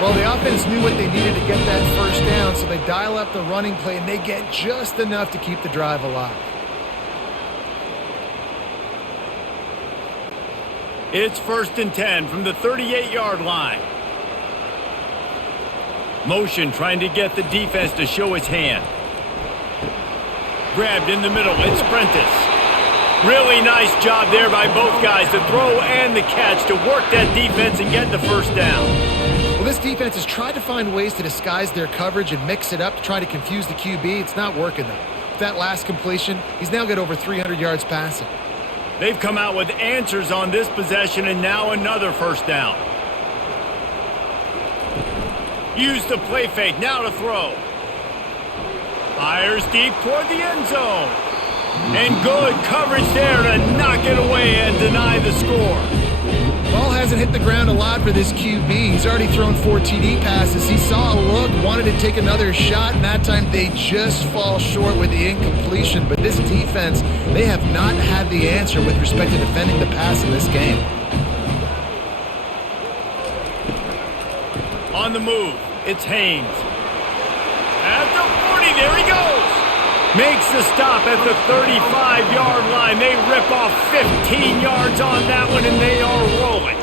Well, the offense knew what they needed to get that first down, so they dial up the running play, and they get just enough to keep the drive alive. It's 1st and 10 from the 38-yard line. Motion trying to get the defense to show his hand. Grabbed in the middle, it's Prentice. Really nice job there by both guys, the throw and the catch, to work that defense and get the first down. Well, this defense has tried to find ways to disguise their coverage and mix it up to try to confuse the QB. It's not working, though. With that last completion, he's now got over 300 yards passing. They've come out with answers on this possession, and now another first down. Use the play fake, now to throw. Fires deep toward the end zone. And good coverage there to knock it away and deny the score. hasn't hit the ground a lot for this QB. He's already thrown 4 TD passes. He saw a look, wanted to take another shot, and that time they just fall short with the incompletion. But this defense, they have not had the answer with respect to defending the pass in this game. On the move, it's Haynes. At the 40, there he goes. Makes the stop at the 35-yard line. They rip off 15 yards on that one, and they are rolling.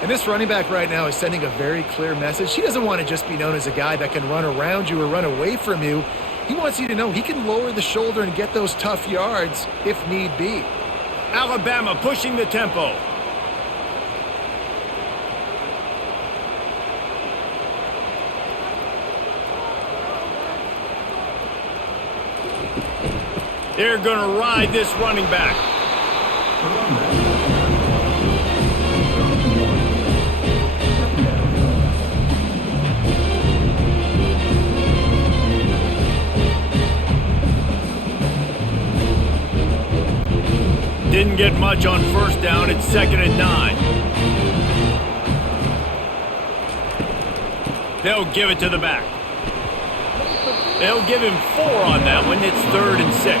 And this running back right now is sending a very clear message. He doesn't want to just be known as a guy that can run around you or run away from you. He wants you to know he can lower the shoulder and get those tough yards if need be. Alabama pushing the tempo. They're going to ride this running back. Didn't get much on first down. It's 2nd and 9. They'll give it to the back. They'll give him 4 on that one. It's 3rd and 6.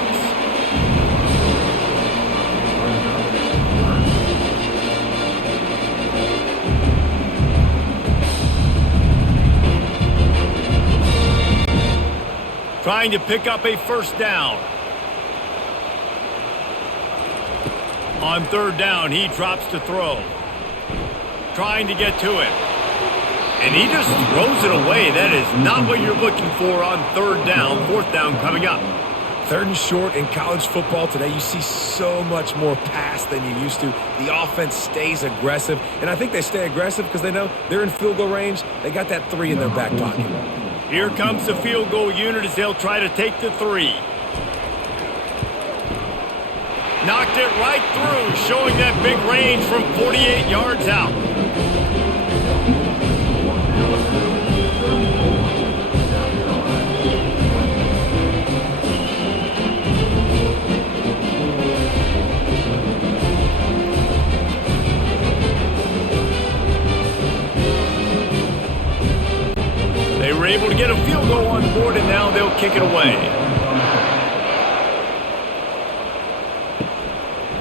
Trying to pick up a first down. On 3rd down, he drops to throw. Trying to get to it. And he just throws it away. That is not what you're looking for on 3rd down. 4th down coming up. 3rd and short in college football today. You see so much more pass than you used to. The offense stays aggressive. And I think they stay aggressive because they know they're in field goal range. They got that 3 in their back pocket. Here comes the field goal unit as they'll try to take the 3. Knocked it right through, showing that big range from 48 yards out. They were able to get a field goal on the board, and now they'll kick it away.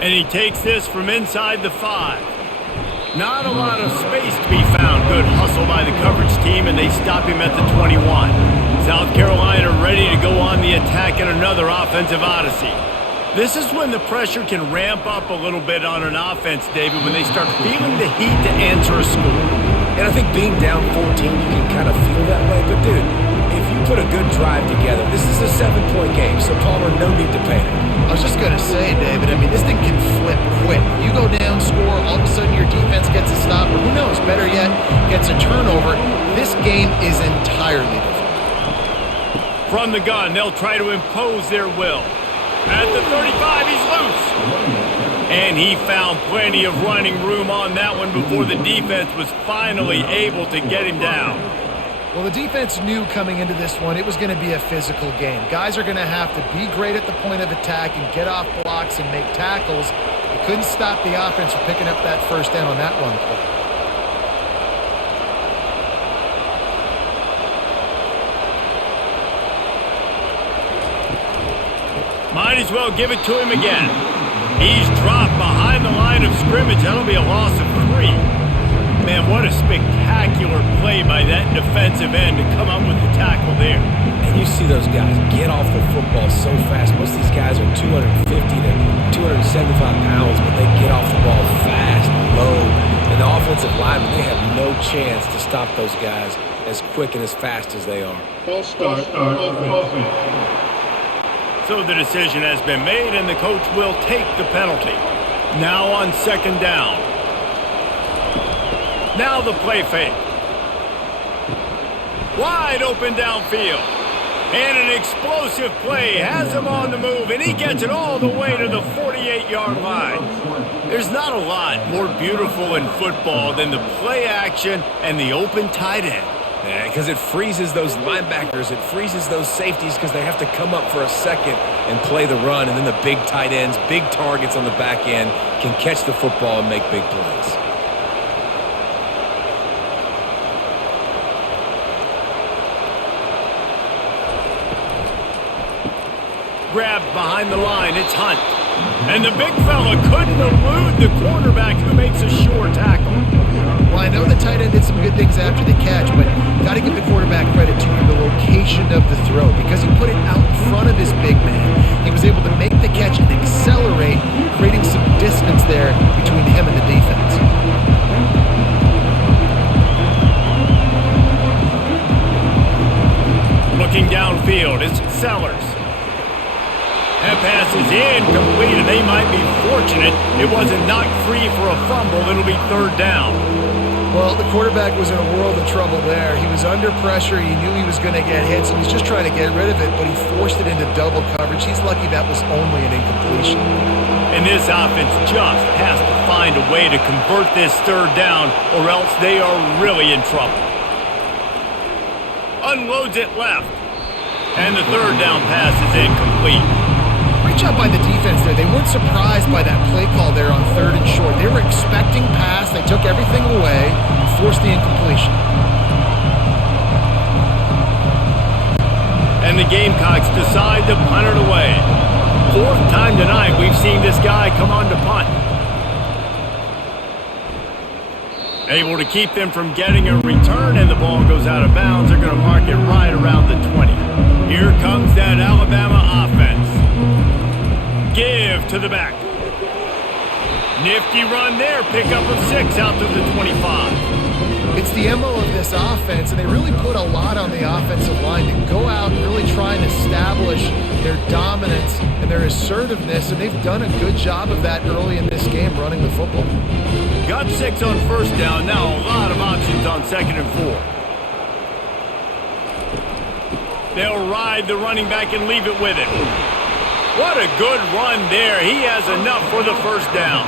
And he takes this from inside the 5. Not a lot of space to be found. Good hustle by the coverage team, and they stop him at the 21. South Carolina ready to go on the attack in another offensive odyssey. This is when the pressure can ramp up a little bit on an offense, David, when they start feeling the heat to answer a score. And I think being down 14, you can kind of feel that way. But, dude, if you put a good drive together, this is a 7-point game, so Palmer, no need to panic. I was just going to say, David, I mean, this thing can flip quick. You go down, score, all of a sudden your defense gets a stop, or who knows, better yet, gets a turnover. This game is entirely different. From the gun, they'll try to impose their will. At the 35, he's loose. And he found plenty of running room on that one before the defense was finally able to get him down. Well, the defense knew coming into this one it was going to be a physical game. Guys are going to have to be great at the point of attack and get off blocks and make tackles. They couldn't stop the offense from picking up that first down on that one play. Might as well give it to him again. He's dropped behind the line of scrimmage. That'll be a loss of 3. Man, what a spectacular play by that defensive end to come up with the tackle there. And you see those guys get off the football so fast. Most of these guys are 250 to 275 pounds, but they get off the ball fast, low. And the offensive linemen, they have no chance to stop those guys as quick and as fast as they are. False start. So the decision has been made, and the coach will take the penalty. Now on 2nd down. Now the play fake. Wide open downfield. And an explosive play has him on the move, and he gets it all the way to the 48-yard line. There's not a lot more beautiful in football than the play action and the open tight end. Yeah, because it freezes those linebackers. It freezes those safeties because they have to come up for a second and play the run. And then the big tight ends, big targets on the back end can catch the football and make big plays. grabbed behind the line. It's Hunt. And the big fella couldn't elude the quarterback who makes a sure tackle. Well, I know the tight end did some good things after the catch, but got to give the quarterback credit to the location of the throw because he put it out in front of his big man. He was able to make the catch and accelerate, creating some distance there between him and the defense. Looking downfield, it's Sellers. That pass is incomplete, and they might be fortunate it wasn't knocked free for a fumble. It'll be third down. Well, the quarterback was in a world of trouble there. He was under pressure. He knew he was going to get hit, so he's just trying to get rid of it, but he forced it into double coverage. He's lucky that was only an incompletion. And this offense just has to find a way to convert this third down, or else they are really in trouble. Unloads it left. And the third down pass is incomplete. Great job by the defense there. They weren't surprised by that play call there on third and short. They were expecting pass. They took everything away and forced the incompletion. And the Gamecocks decide to punt it away. Fourth time tonight we've seen this guy come on to punt. Able to keep them from getting a return, and the ball goes out of bounds. They're going to mark it right around the 20. Here comes that Alabama offense. Give to the back. Nifty run there. Pickup of 6 out to the 25. It's the MO of this offense, and they really put a lot on the offensive line to go out and really try and establish their dominance and their assertiveness, and they've done a good job of that early in this game running the football. Got 6 on first down. Now a lot of options on second and 4. They'll ride the running back and leave it with him. What a good run there. He has enough for the first down.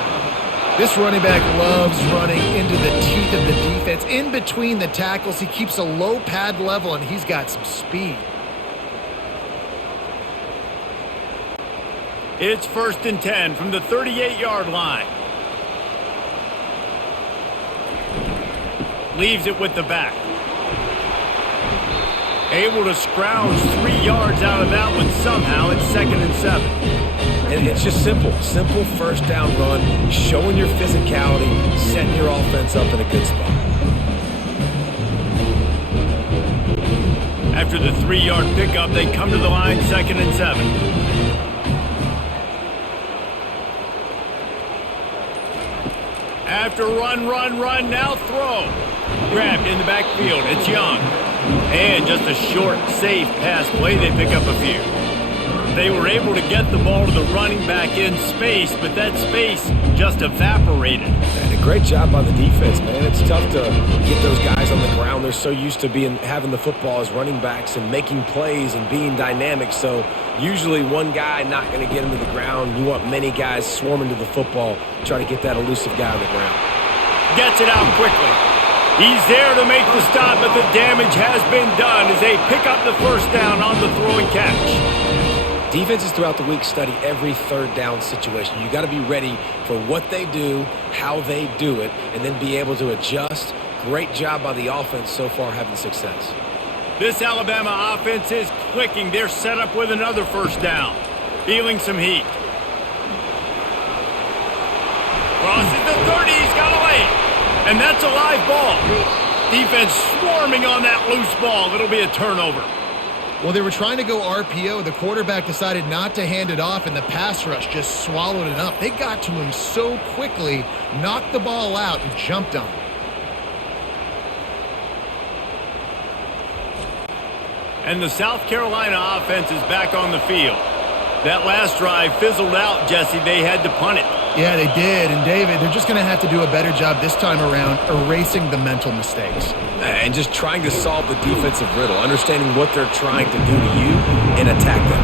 This running back loves running into the teeth of the defense. In between the tackles, he keeps a low pad level, and he's got some speed. It's 1st and 10 from the 38-yard line. Leaves it with the back. Able to scrounge 3 yards out of that one somehow. It's 2nd and 7. And it's just simple first down run, showing your physicality, setting your offense up in a good spot. After the 3-yard pickup, they come to the line, 2nd and 7. After run, now throw. Grabbed in the backfield. It's Young. And just a short, safe pass play. They pick up a few. They were able to get the ball to the running back in space, but that space just evaporated. And a great job by the defense, man. It's tough to get those guys on the ground. They're so used to having the football as running backs and making plays and being dynamic. So usually one guy not going to get him to the ground. You want many guys swarming to the football, try to get that elusive guy on the ground. Gets it out quickly. He's there to make the stop, but the damage has been done as they pick up the first down on the throwing catch. Defenses throughout the week study every third down situation. You got to be ready for what they do, how they do it, and then be able to adjust. Great job by the offense so far having success. This Alabama offense is clicking. They're set up with another first down. Feeling some heat. Crosses the 30. He's got away. And that's a live ball. Defense swarming on that loose ball. It'll be a turnover. Well, they were trying to go RPO. The quarterback decided not to hand it off, and the pass rush just swallowed it up. They got to him so quickly, knocked the ball out, and jumped on him. And the South Carolina offense is back on the field. That last drive fizzled out, Jesse. They had to punt it. Yeah, they did. And, David, they're just going to have to do a better job this time around erasing the mental mistakes. And just trying to solve the defensive riddle, understanding what they're trying to do to you and attack them.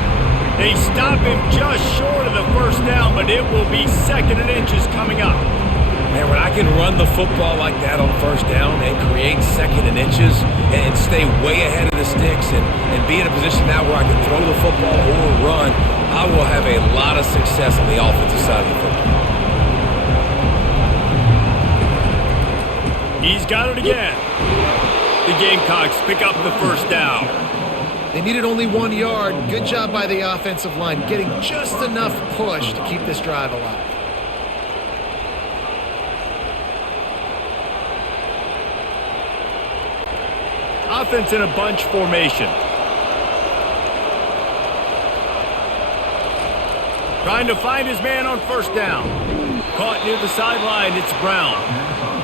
They stop him just short of the first down, but it will be 2nd and inches coming up. Man, when I can run the football like that on first down and create 2nd and inches and stay way ahead of the sticks and be in a position now where I can throw the football or run, I will have a lot of success on the offensive side of the football. He's got it again. The Gamecocks pick up the first down. They needed only 1 yard. Good job by the offensive line, getting just enough push to keep this drive alive. Offense in a bunch formation. Trying to find his man on first down. Caught near the sideline, it's Brown.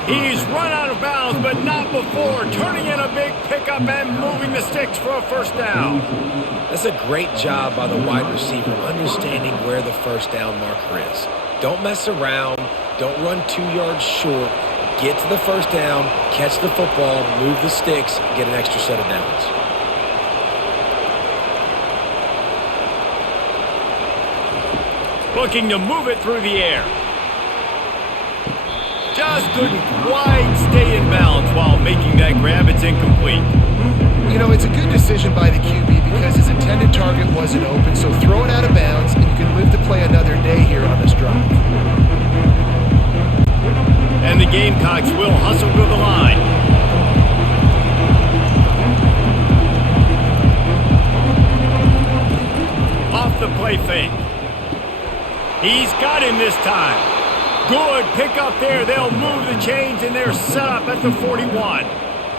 He's run out of bounds, but not before turning in a big pickup and moving the sticks for a first down. That's a great job by the wide receiver, understanding where the first down marker is. Don't mess around. Don't run 2 yards short. Get to the first down, catch the football, move the sticks, get an extra set of downs. Looking to move it through the air. Just couldn't quite stay in bounds while making that grab. It's incomplete. You know, it's a good decision by the QB because his intended target wasn't open, so throw it out of bounds, and you can live to play another day here on this drive. And the Gamecocks will hustle to the line. Off the play fake. He's got him this time. Good pick up there. They'll move the chains, and they're set up at the 41.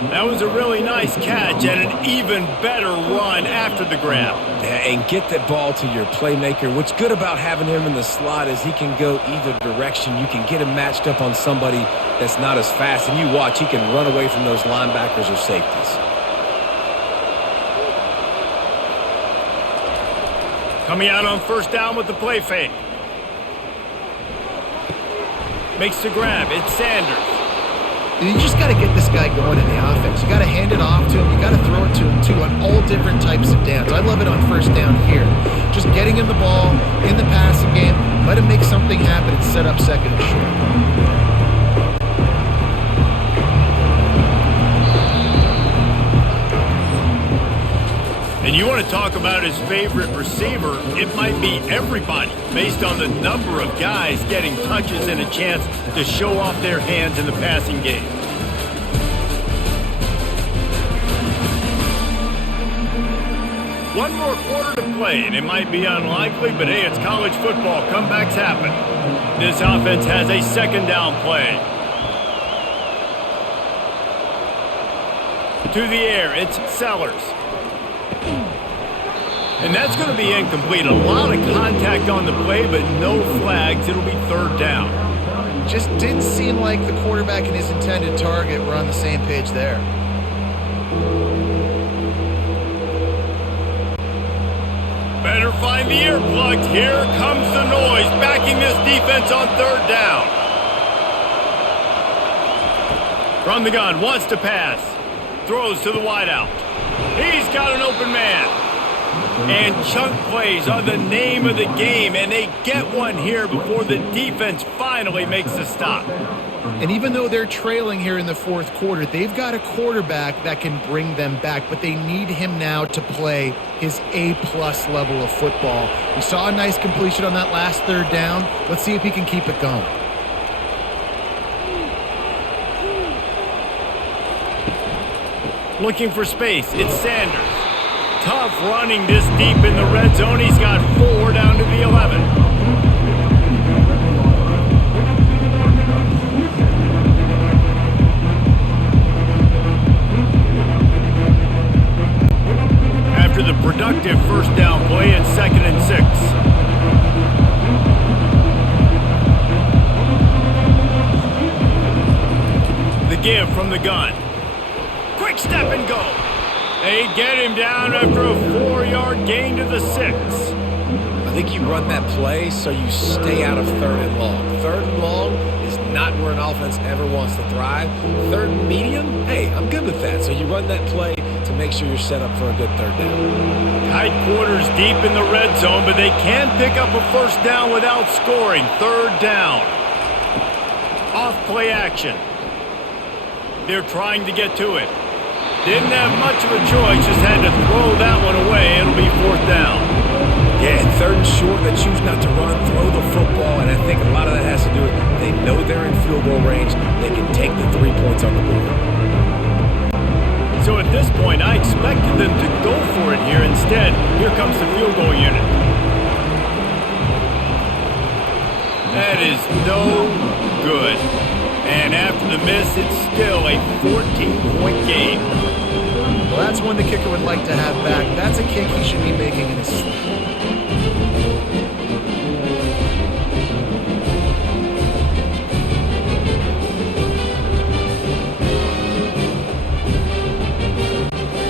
That was a really nice catch and an even better run after the grab. Yeah, and get that ball to your playmaker. What's good about having him in the slot is he can go either direction. You can get him matched up on somebody that's not as fast, and you watch, he can run away from those linebackers or safeties. Coming out on first down with the play fake. Makes the grab. It's Sanders. You just got to get this guy going in the offense. You got to hand it off to him. You got to throw it to him, too, on all different types of downs. I love it on first down here. Just getting him the ball in the passing game, let him make something happen and set up second and short. And you want to talk about his favorite receiver, it might be everybody, based on the number of guys getting touches and a chance to show off their hands in the passing game. One more quarter to play, and it might be unlikely, but hey, it's college football. Comebacks happen. This offense has a second down play. To the air, it's Sellers. And that's going to be incomplete. A lot of contact on the play, but no flags. It'll be third down. Just didn't seem like the quarterback and his intended target were on the same page there. Better find the earplugs. Here comes the noise, backing this defense on third down. From the gun, wants to pass. Throws to the wideout. He's got an open man. And chunk plays are the name of the game, and they get one here before the defense finally makes a stop. And even though they're trailing here in the fourth quarter, they've got a quarterback that can bring them back, but they need him now to play his A-plus level of football. We saw a nice completion on that last third down. Let's see if he can keep it going. Looking for space, it's Sanders. Tough running this deep in the red zone. He's got 4 down to the 11. After the productive first down play, it's 2nd and 6. The give from the gun. Quick step and go. They get him down after a 4-yard gain to the 6. I think you run that play so you stay out of third and long. Third and long is not where an offense ever wants to thrive. Third and medium, hey, I'm good with that. So you run that play to make sure you're set up for a good third down. Tight quarters deep in the red zone, but they can pick up a first down without scoring. Third down. Off play action. They're trying to get to it. Didn't have much of a choice, just had to throw that one away. It'll be 4th down. Yeah, third and short, they choose not to run, throw the football, and I think a lot of that has to do with they know they're in field goal range. They can take the 3 points on the board. So at this point, I expected them to go for it here, and comes the field goal unit. That is no good. And after the miss, it's still a 14-point game. Well, that's one the kicker would like to have back. That's a kick he should be making in his sleep.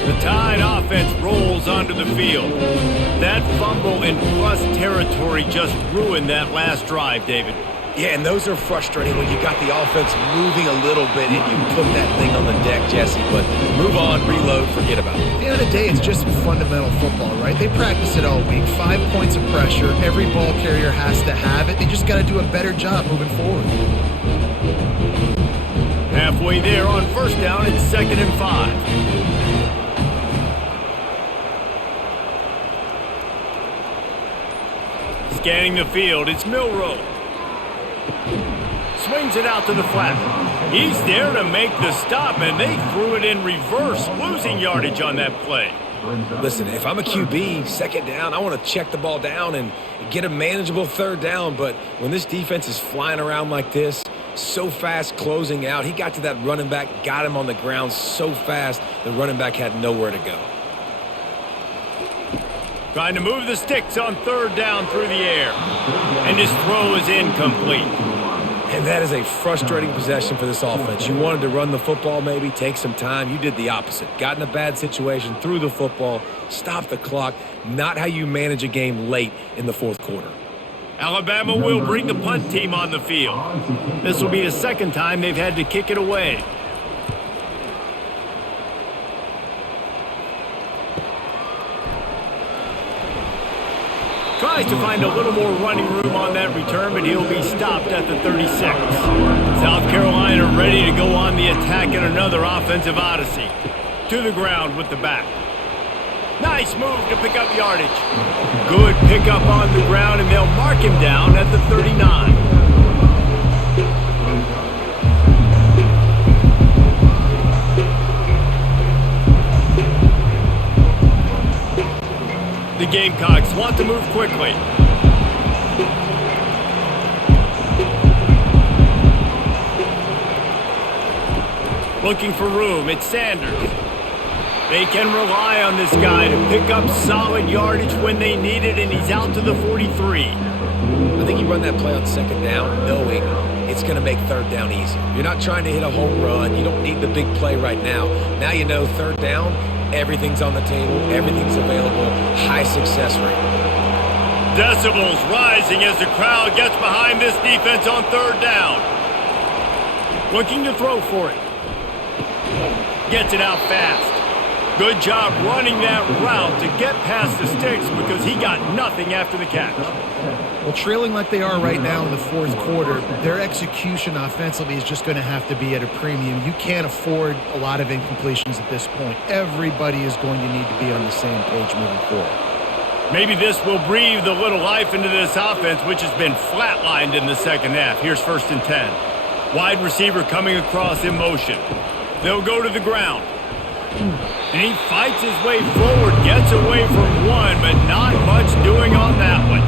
The Tide offense rolls onto the field. That fumble in plus territory just ruined that last drive, David. Yeah, and those are frustrating when you got the offense moving a little bit and you put that thing on the deck, Jesse. But move on, reload, forget about it. At the end of the day, it's just fundamental football, right? They practice it all week. 5 points of pressure. Every ball carrier has to have it. They just got to do a better job moving forward. Halfway there on first down, it's 2nd and 5. Scanning the field, it's Milroe. Swings it out to the flat. He's there to make the stop, and they threw it in reverse, losing yardage on that play. Listen, if I'm a QB, 2nd down, I want to check the ball down and get a manageable 3rd down. But when this defense is flying around like this, so fast closing out, he got to that running back, got him on the ground so fast, the running back had nowhere to go. Trying to move the sticks on 3rd down through the air. And his throw is incomplete. And that is a frustrating possession for this offense. You wanted to run the football, maybe take some time. You did the opposite. Got in a bad situation, threw the football, stopped the clock. Not how you manage a game late in the 4th quarter. Alabama will bring the punt team on the field. This will be the 2nd time they've had to kick it away. Tries to find a little more running room on that return, but he'll be stopped at the 36. South Carolina ready to go on the attack in another offensive odyssey. To the ground with the back. Nice move to pick up yardage. Good pickup on the ground, and they'll mark him down at the 39. The Gamecocks want to move quickly. Looking for room, it's Sanders. They can rely on this guy to pick up solid yardage when they need it, and he's out to the 43. I think you run that play on 2nd down knowing it's going to make 3rd down easy. You're not trying to hit a home run. You don't need the big play right now. Now you know 3rd down, everything's on the table, everything's available, high success rate. Decibels rising as the crowd gets behind this defense on 3rd down. Looking to throw for it. Gets it out fast. Good job running that route to get past the sticks because he got nothing after the catch. Well, trailing like they are right now in the 4th quarter, their execution offensively is just going to have to be at a premium. You can't afford a lot of incompletions at this point. Everybody is going to need to be on the same page moving forward. Maybe this will breathe a little life into this offense, which has been flatlined in the 2nd half. Here's 1st and 10. Wide receiver coming across in motion. They'll go to the ground. And he fights his way forward, gets away from one, but not much doing on that one.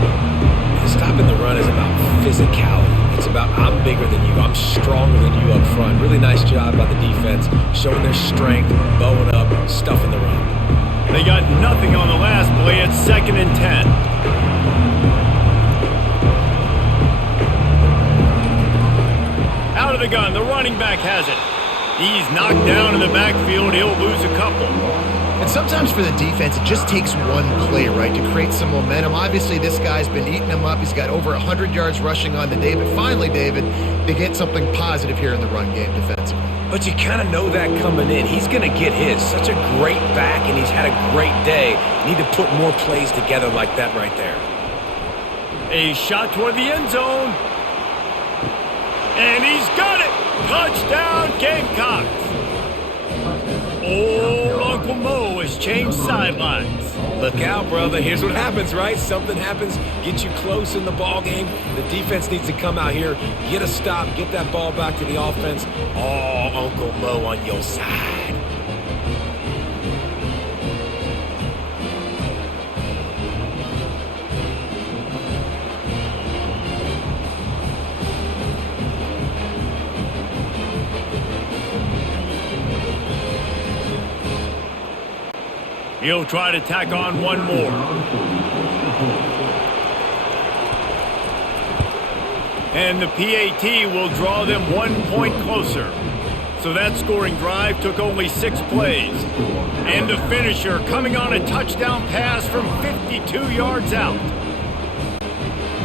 Stopping the run is about physicality. It's about I'm bigger than you, I'm stronger than you up front. Really nice job by the defense, showing their strength, bowing up, stuffing the run. They got nothing on the last play. It's 2nd and 10. Out of the gun, the running back has it. He's knocked down in the backfield. He'll lose a couple. And sometimes for the defense, it just takes one play, right, to create some momentum. Obviously, this guy's been eating them up. He's got over 100 yards rushing on the day. But finally, David, they get something positive here in the run game defensively. But you kind of know that coming in. He's going to get his. Such a great back, and he's had a great day. Need to put more plays together like that right there. A shot toward the end zone. And he's got it. Touchdown, Gamecocks. Old Uncle Mo has changed sidelines. Look out, brother. Here's what happens, right? Something happens, get you close in the ball game. The defense needs to come out here, get a stop, get that ball back to the offense. Oh, Uncle Mo on your side. He'll try to tack on one more. And the PAT will draw them 1 point closer. So that scoring drive took only 6 plays. And the finisher coming on a touchdown pass from 52 yards out.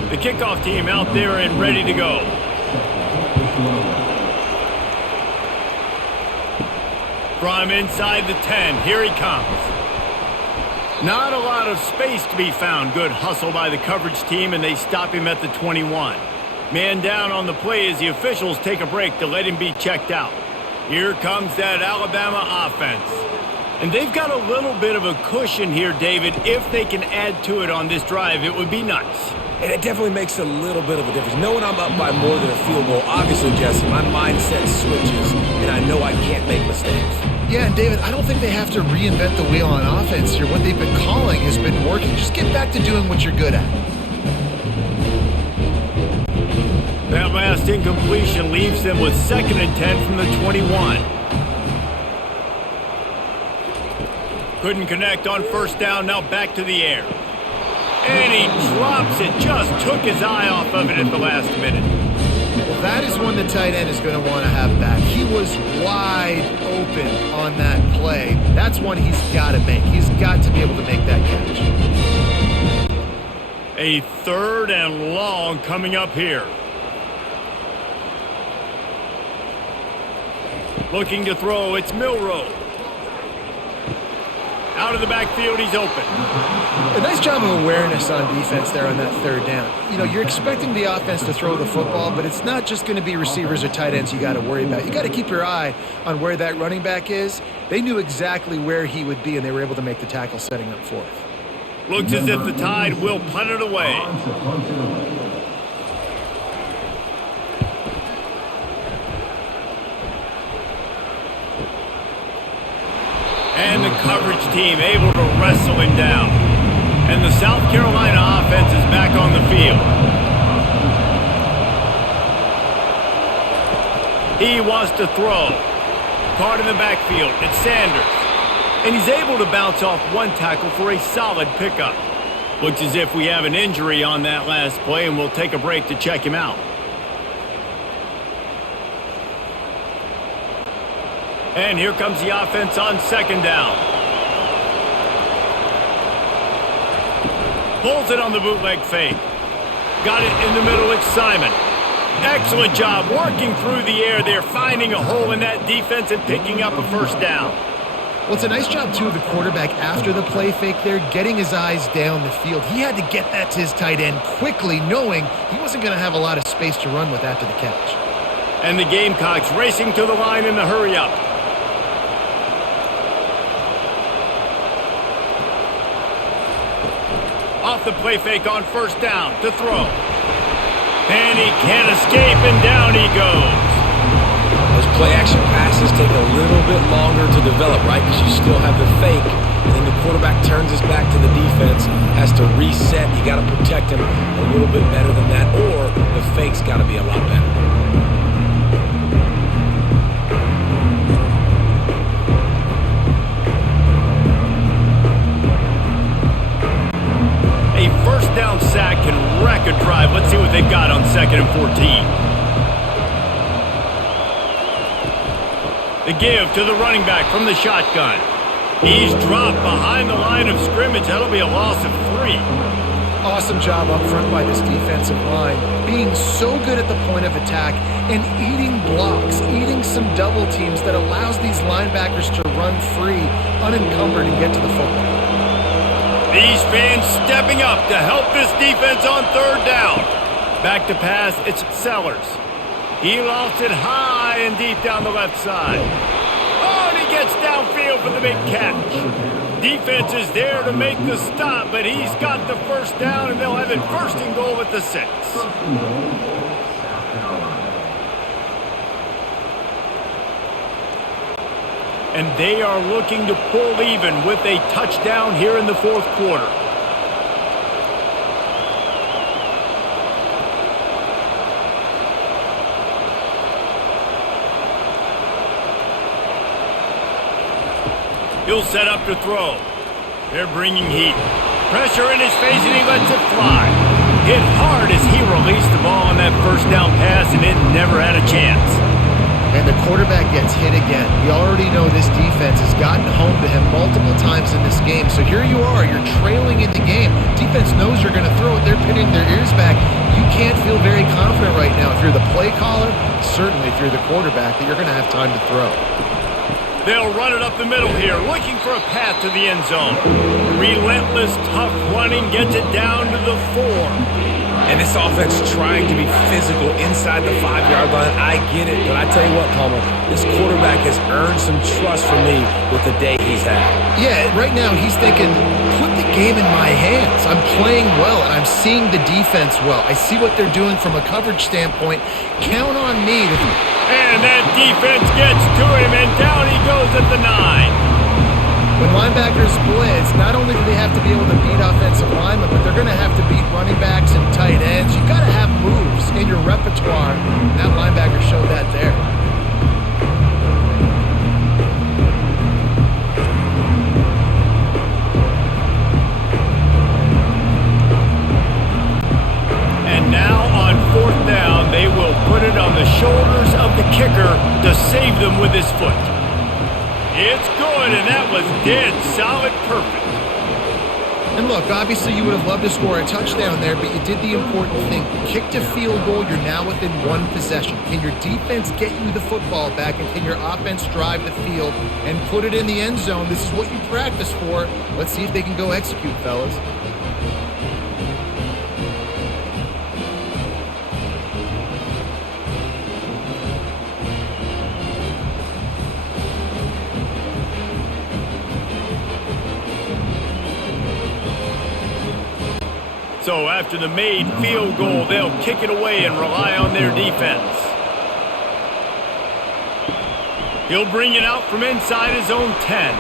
The kickoff team out there and ready to go. From inside the 10, here he comes. Not a lot of space to be found. Good hustle by the coverage team, and they stop him at the 21. Man down on the play as the officials take a break to let him be checked out. Here comes that Alabama offense. And they've got a little bit of a cushion here, David. If they can add to it on this drive, it would be nice. And it definitely makes a little bit of a difference. Knowing I'm up by more than a field goal, obviously, Jesse, my mindset switches, and I know I can't make mistakes. Yeah, and David, I don't think they have to reinvent the wheel on offense here. What they've been calling has been working. Just get back to doing what you're good at. That last incompletion leaves them with 2nd and 10 from the 21. Couldn't connect on first down, now back to the air. And he drops it, just took his eye off of it at the last minute. Well, that is one the tight end is going to want to have back. He was wide open on that play. That's one he's got to make. He's got to be able to make that catch. A 3rd and long coming up here. Looking to throw, it's Milroe. Out of the backfield, he's open. A nice job of awareness on defense there on that 3rd down. You know, you're expecting the offense to throw the football, but it's not just going to be receivers or tight ends you got to worry about. You got to keep your eye on where that running back is. They knew exactly where he would be, and they were able to make the tackle setting up 4th. Looks as if the Tide will punt it away. And the coverage team able to wrestle him down. And the South Carolina offense is back on the field. He wants to throw. Caught in the backfield. It's Sanders. And he's able to bounce off one tackle for a solid pickup. Looks as if we have an injury on that last play, and we'll take a break to check him out. And here comes the offense on 2nd down. Pulls it on the bootleg fake. Got it in the middle, it's Simon. Excellent job working through the air there, finding a hole in that defense and picking up a 1st down. Well, it's a nice job, too, of the quarterback after the play fake there, getting his eyes down the field. He had to get that to his tight end quickly, knowing he wasn't going to have a lot of space to run with after the catch. And the Gamecocks racing to the line in the hurry-up. Off the play fake on 1st down to throw. And he can't escape, and down he goes. Those play-action passes take a little bit longer to develop, right? Because you still have the fake, and then the quarterback turns his back to the defense, has to reset. You got to protect him a little bit better than that, or the fake's got to be a lot better. A 1st down sack can wreck a drive. Let's see what they've got on 2nd and 14. The give to the running back from the shotgun. He's dropped behind the line of scrimmage. That'll be a loss of 3. Awesome job up front by this defensive line, being so good at the point of attack and eating blocks, eating some double teams that allows these linebackers to run free, unencumbered, and get to the football. These fans stepping up to help this defense on 3rd down. Back to pass, it's Sellers. He lofts it high and deep down the left side. Oh, and he gets downfield for the big catch. Defense is there to make the stop, but he's got the 1st down, and they'll have it 1st and goal at the 6. And they are looking to pull even with a touchdown here in the 4th quarter. He'll set up to throw. They're bringing heat. Pressure in his face, and he lets it fly. Hit hard as he released the ball on that first down pass, and it never had a chance. And the quarterback gets hit again. We already know this defense has gotten home to him multiple times in this game. So here you are, you're trailing in the game. Defense knows you're going to throw it. They're pinning their ears back. You can't feel very confident right now if you're the play caller, certainly if you're the quarterback, that you're going to have time to throw. They'll run it up the middle here, looking for a path to the end zone. Relentless, tough running gets it down to the 4. And this offense trying to be physical inside the 5-yard line. I get it, but I tell you what, Palmer, this quarterback has earned some trust from me with the day he's had. Yeah, right now he's thinking, put the game in my hands. I'm playing well, and I'm seeing the defense well. I see what they're doing from a coverage standpoint. Count on me to... And that defense gets to him, and down he goes at the 9. When linebackers blitz, not only do they have to be able to beat offensive linemen, but they're going to have to beat running backs and tight ends. You've got to have moves in your repertoire. And that linebacker showed that there. And now on 4th down, they will put it on the shoulders of the kicker to save them with his foot. It's good, and that was dead solid perfect. And look, obviously you would have loved to score a touchdown there, but you did the important thing. Kicked a field goal, you're now within one possession. Can your defense get you the football back, and can your offense drive the field and put it in the end zone? This is what you practice for. Let's see if they can go execute, fellas. So after the made field goal, they'll kick it away and rely on their defense. He'll bring it out from inside his own 10.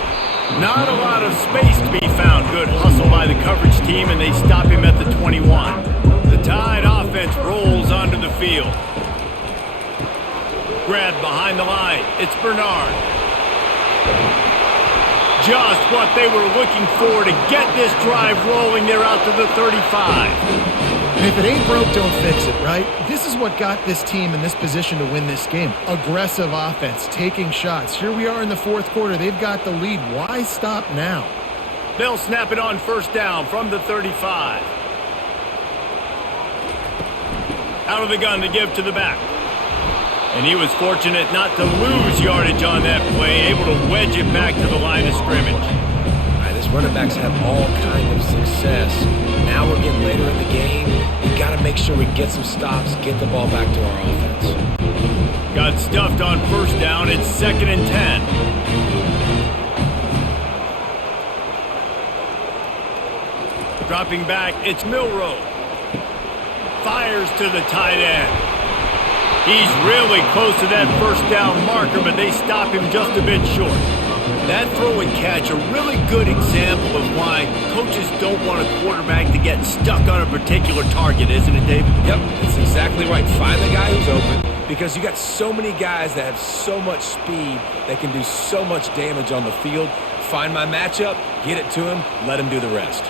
Not a lot of space to be found. Good hustle by the coverage team, and they stop him at the 21. The Tide offense rolls onto the field. Grabbed behind the line. It's Bernard. Just what they were looking for to get this drive rolling. They're out to the 35. And if it ain't broke, don't fix it, right? This is what got this team in this position to win this game. Aggressive offense, taking shots. Here we are in the 4th quarter. They've got the lead. Why stop now? They'll snap it on 1st down from the 35. Out of the gun to give to the back. And he was fortunate not to lose yardage on that play, able to wedge it back to the line of scrimmage. All right, this running backs have all kind of success. Now we're getting later in the game. We got to make sure we get some stops, get the ball back to our offense. Got stuffed on 1st down. It's 2nd and 10. Dropping back, it's Milroe. Fires to the tight end. He's really close to that 1st down marker, but they stop him just a bit short. That throw and catch, a really good example of why coaches don't want a quarterback to get stuck on a particular target, isn't it, David? Yep, it's exactly right. Find the guy who's open, because you got so many guys that have so much speed that can do so much damage on the field. Find my matchup, get it to him, let him do the rest.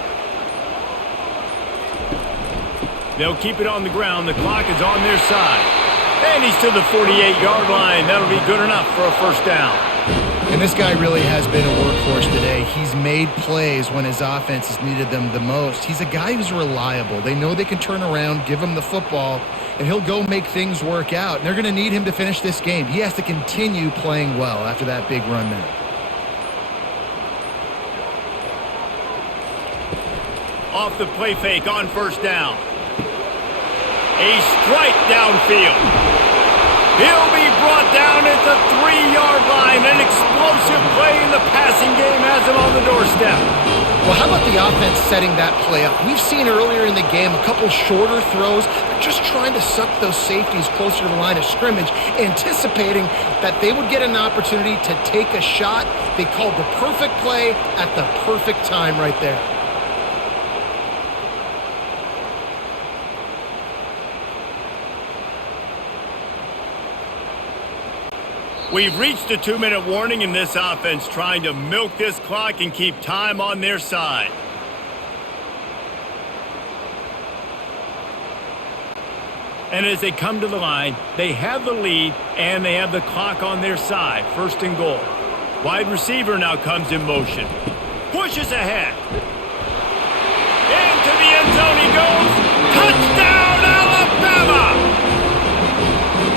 They'll keep it on the ground. The clock is on their side. And he's to the 48-yard line. That'll be good enough for a 1st down. And this guy really has been a workhorse today. He's made plays when his offense has needed them the most. He's a guy who's reliable. They know they can turn around, give him the football, and he'll go make things work out. And they're going to need him to finish this game. He has to continue playing well after that big run there. Off the play fake on 1st down. A strike downfield. He'll be brought down at the 3-yard line. An explosive play in the passing game has him on the doorstep. Well, how about the offense setting that play up? We've seen earlier in the game a couple shorter throws. They're just trying to suck those safeties closer to the line of scrimmage, anticipating that they would get an opportunity to take a shot. They called the perfect play at the perfect time right there. We've reached a 2-minute warning in this offense, trying to milk this clock and keep time on their side. And as they come to the line, they have the lead and they have the clock on their side. First and goal. Wide receiver now comes in motion. Pushes ahead. Into the end zone he goes. Touchdown, Alabama!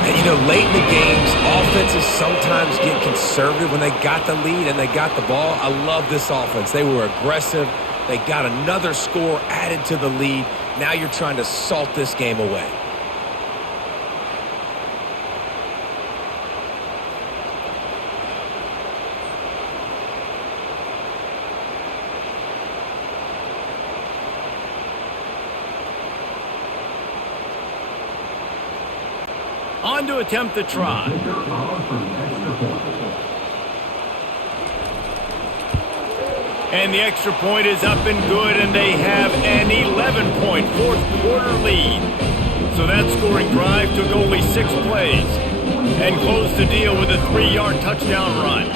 And you know, late in the games, offenses sometimes get conservative when they got the lead and they got the ball. I love this offense. They were aggressive. They got another score added to the lead. Now you're trying to salt this game away. On to attempt the try. And the extra point is up and good, and they have an 11-point fourth-quarter lead. So that scoring drive took only 6 plays and closed the deal with a 3-yard touchdown run.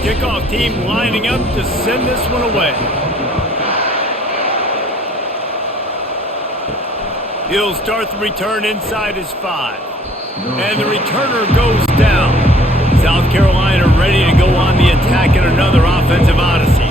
Kickoff team lining up to send this one away. He'll start the return inside his 5. And the returner goes down. South Carolina ready to go on the attack in another offensive odyssey.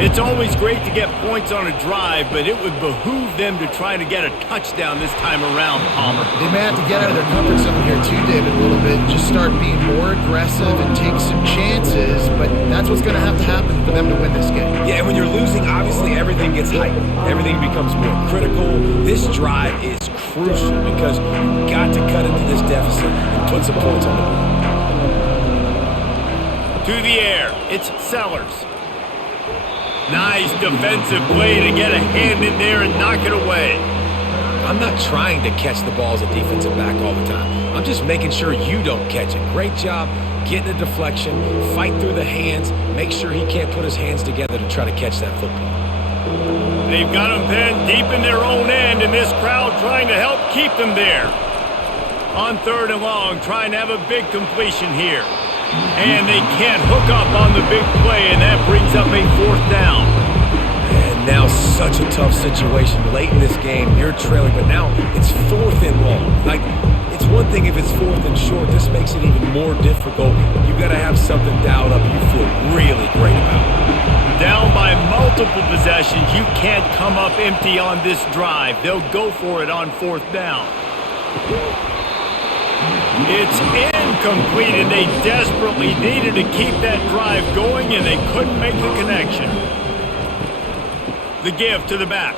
It's always great to get points on a drive, but it would behoove them to try to get a touchdown this time around, Palmer. They may have to get out of their comfort zone here too, David, a little bit. Just start being more aggressive and take some chances, but that's what's going to happen for them to win this game. Yeah, and when you're losing, obviously everything gets heightened. Everything becomes more critical. This drive is crucial because you've got to cut into this deficit and put some points on the board. To the air, it's Sellers. Nice defensive play to get a hand in there and knock it away. I'm not trying to catch the ball as a defensive back all the time. I'm just making sure you don't catch it. Great job getting a deflection, fight through the hands, make sure he can't put his hands together to try to catch that football. They've got them then deep in their own end, and this crowd trying to help keep them there. On 3rd and long, trying to have a big completion here. And they can't hook up on the big play, and that brings up a 4th down. And now such a tough situation. Late in this game, you're trailing, but now it's 4th and long. Like, it's one thing if it's 4th and short. This makes it even more difficult. You've got to have something dialed up you feel really great about. Down by multiple possessions, you can't come up empty on this drive. They'll go for it on 4th down. It's incomplete, and they desperately needed to keep that drive going, and they couldn't make the connection. The give to the back.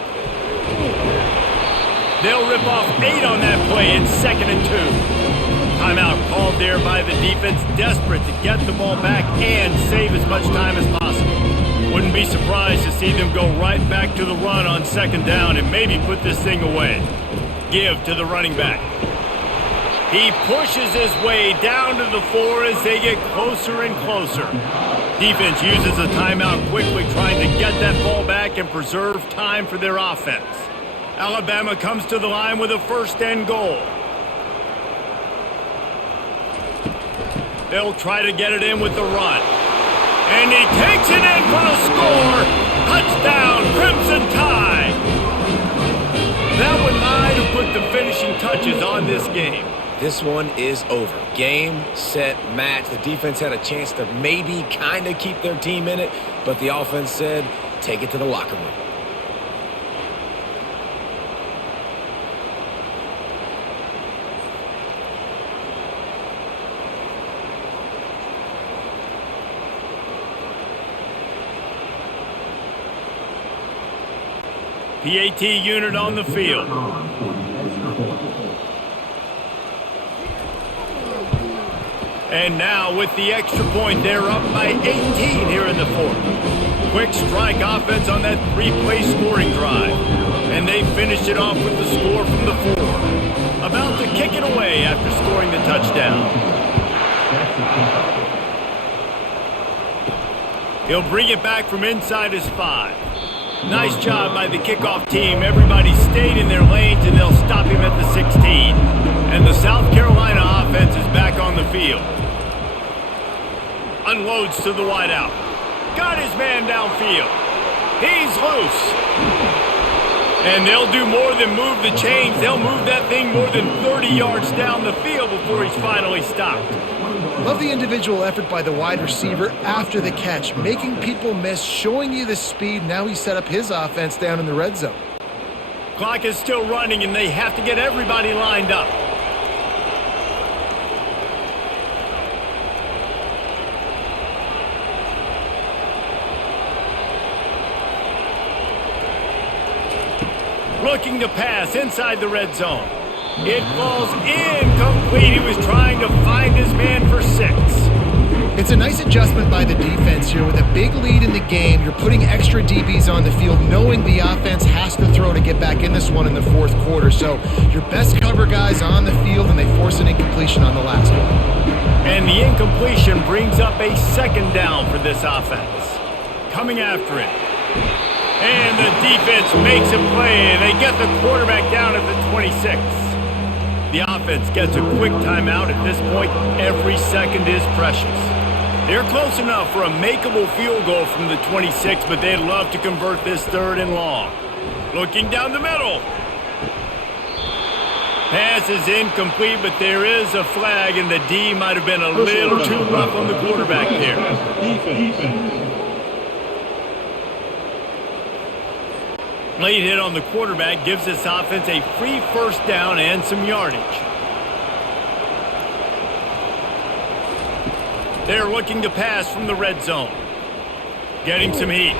They'll rip off 8 on that play in 2nd and 2. Timeout called there by the defense, desperate to get the ball back and save as much time as possible. Wouldn't be surprised to see them go right back to the run on 2nd down and maybe put this thing away. Give to the running back. He pushes his way down to the 4 as they get closer and closer. Defense uses a timeout quickly, trying to get that ball back and preserve time for their offense. Alabama comes to the line with a 1st and goal. They'll try to get it in with the run. And he takes it in for the score. Touchdown, Crimson Tide. That one might have put the finishing touches on this game. This one is over. Game, set, match. The defense had a chance to maybe kind of keep their team in it, but the offense said, take it to the locker room. PAT unit on the field. And now with the extra point, they're up by 18 here in the 4th. Quick strike offense on that 3-play scoring drive. And they finished it off with the score from the 4. About to kick it away after scoring the touchdown. He'll bring it back from inside his 5. Nice job by the kickoff team. Everybody stayed in their lanes, and they'll stop him at the 16. And the South Carolina offense offense is back on the field. Unloads to the wideout. Got his man downfield. He's loose. And they'll do more than move the chains. They'll move that thing more than 30 yards down the field before he's finally stopped. Love the individual effort by the wide receiver after the catch, making people miss, showing you the speed. Now he set up his offense down in the red zone. Clock is still running, and they have to get everybody lined up. Looking to pass inside the red zone. It falls incomplete. He was trying to find his man for 6. It's a nice adjustment by the defense here. With a big lead in the game, you're putting extra DBs on the field, knowing the offense has to throw to get back in this one in the fourth quarter. So your best cover guys on the field, and they force an incompletion on the last one. And the incompletion brings up a second down for this offense. Coming after it. And the defense makes a play, and they get the quarterback down at the 26. The offense gets a quick timeout at this point. Every second is precious. They're close enough for a makeable field goal from the 26, but they'd love to convert this 3rd and long. Looking down the middle. Pass is incomplete, but there is a flag, and the D might have been a little too rough on the quarterback there. Late hit on the quarterback gives this offense a free first down and some yardage. They're looking to pass from the red zone. Getting some heat.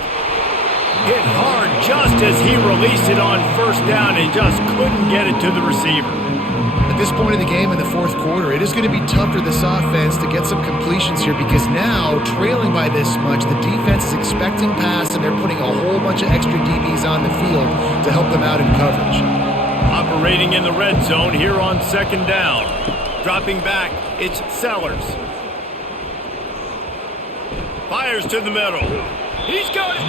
Hit hard just as he released it on first down and just couldn't get it to the receiver. At this point in the game, in the fourth quarter, it is going to be tough for this offense to get some completions here, because now, trailing by this much, the defense is expecting pass, and they're putting a whole bunch of extra DBs on the field to help them out in coverage. Operating in the red zone here on 2nd down. Dropping back, it's Sellers. Fires to the middle. He's got it.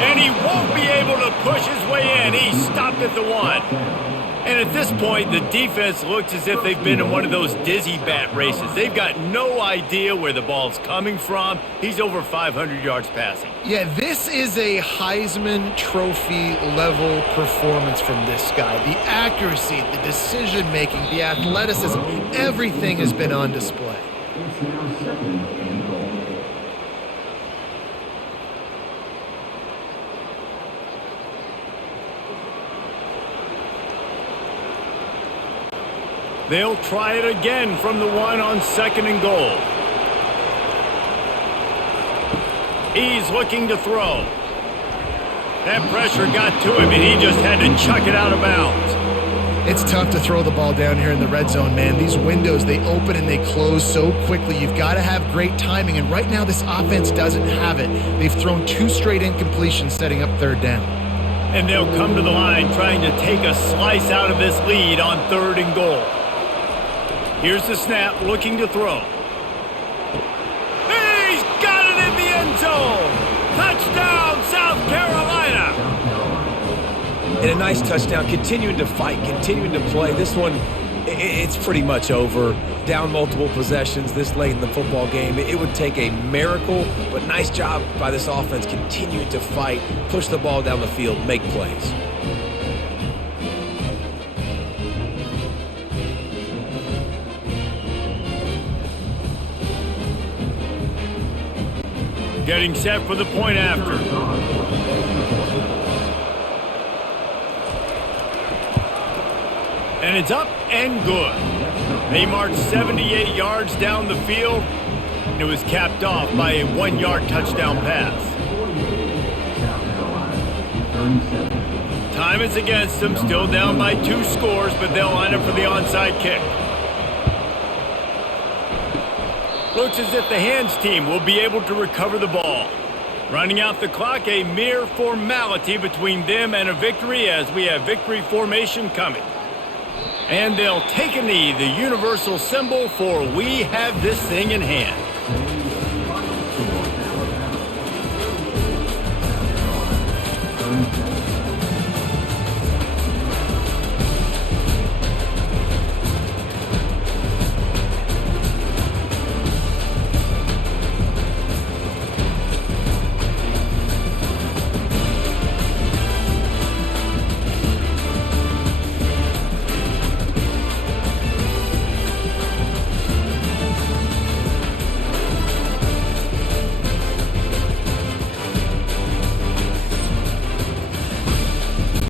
And he won't be able to push his way in. He stopped at the 1. And at this point, the defense looks as if they've been in one of those dizzy bat races. They've got no idea where the ball's coming from. He's over 500 yards passing. Yeah, this is a Heisman Trophy level performance from this guy. The accuracy, the decision-making, the athleticism, everything has been on display. They'll try it again from the 1 on 2nd and goal. He's looking to throw. That pressure got to him, and he just had to chuck it out of bounds. It's tough to throw the ball down here in the red zone, man. These windows, they open and they close so quickly. You've got to have great timing, and right now this offense doesn't have it. They've thrown 2 straight incompletions setting up 3rd down. And they'll come to the line trying to take a slice out of this lead on 3rd and goal. Here's the snap, looking to throw. He's got it in the end zone! Touchdown, South Carolina! And a nice touchdown, continuing to fight, continuing to play. This one, it's pretty much over. Down multiple possessions this late in the football game. It would take a miracle, but nice job by this offense continuing to fight, push the ball down the field, make plays. Getting set for the point after. And it's up and good. They marched 78 yards down the field, and it was capped off by a 1-yard touchdown pass. Time is against them, still down by 2 scores, but they'll line up for the onside kick. Looks as if the hands team will be able to recover the ball. Running out the clock, a mere formality between them and a victory, as we have victory formation coming. And they'll take a knee, the universal symbol for we have this thing in hand.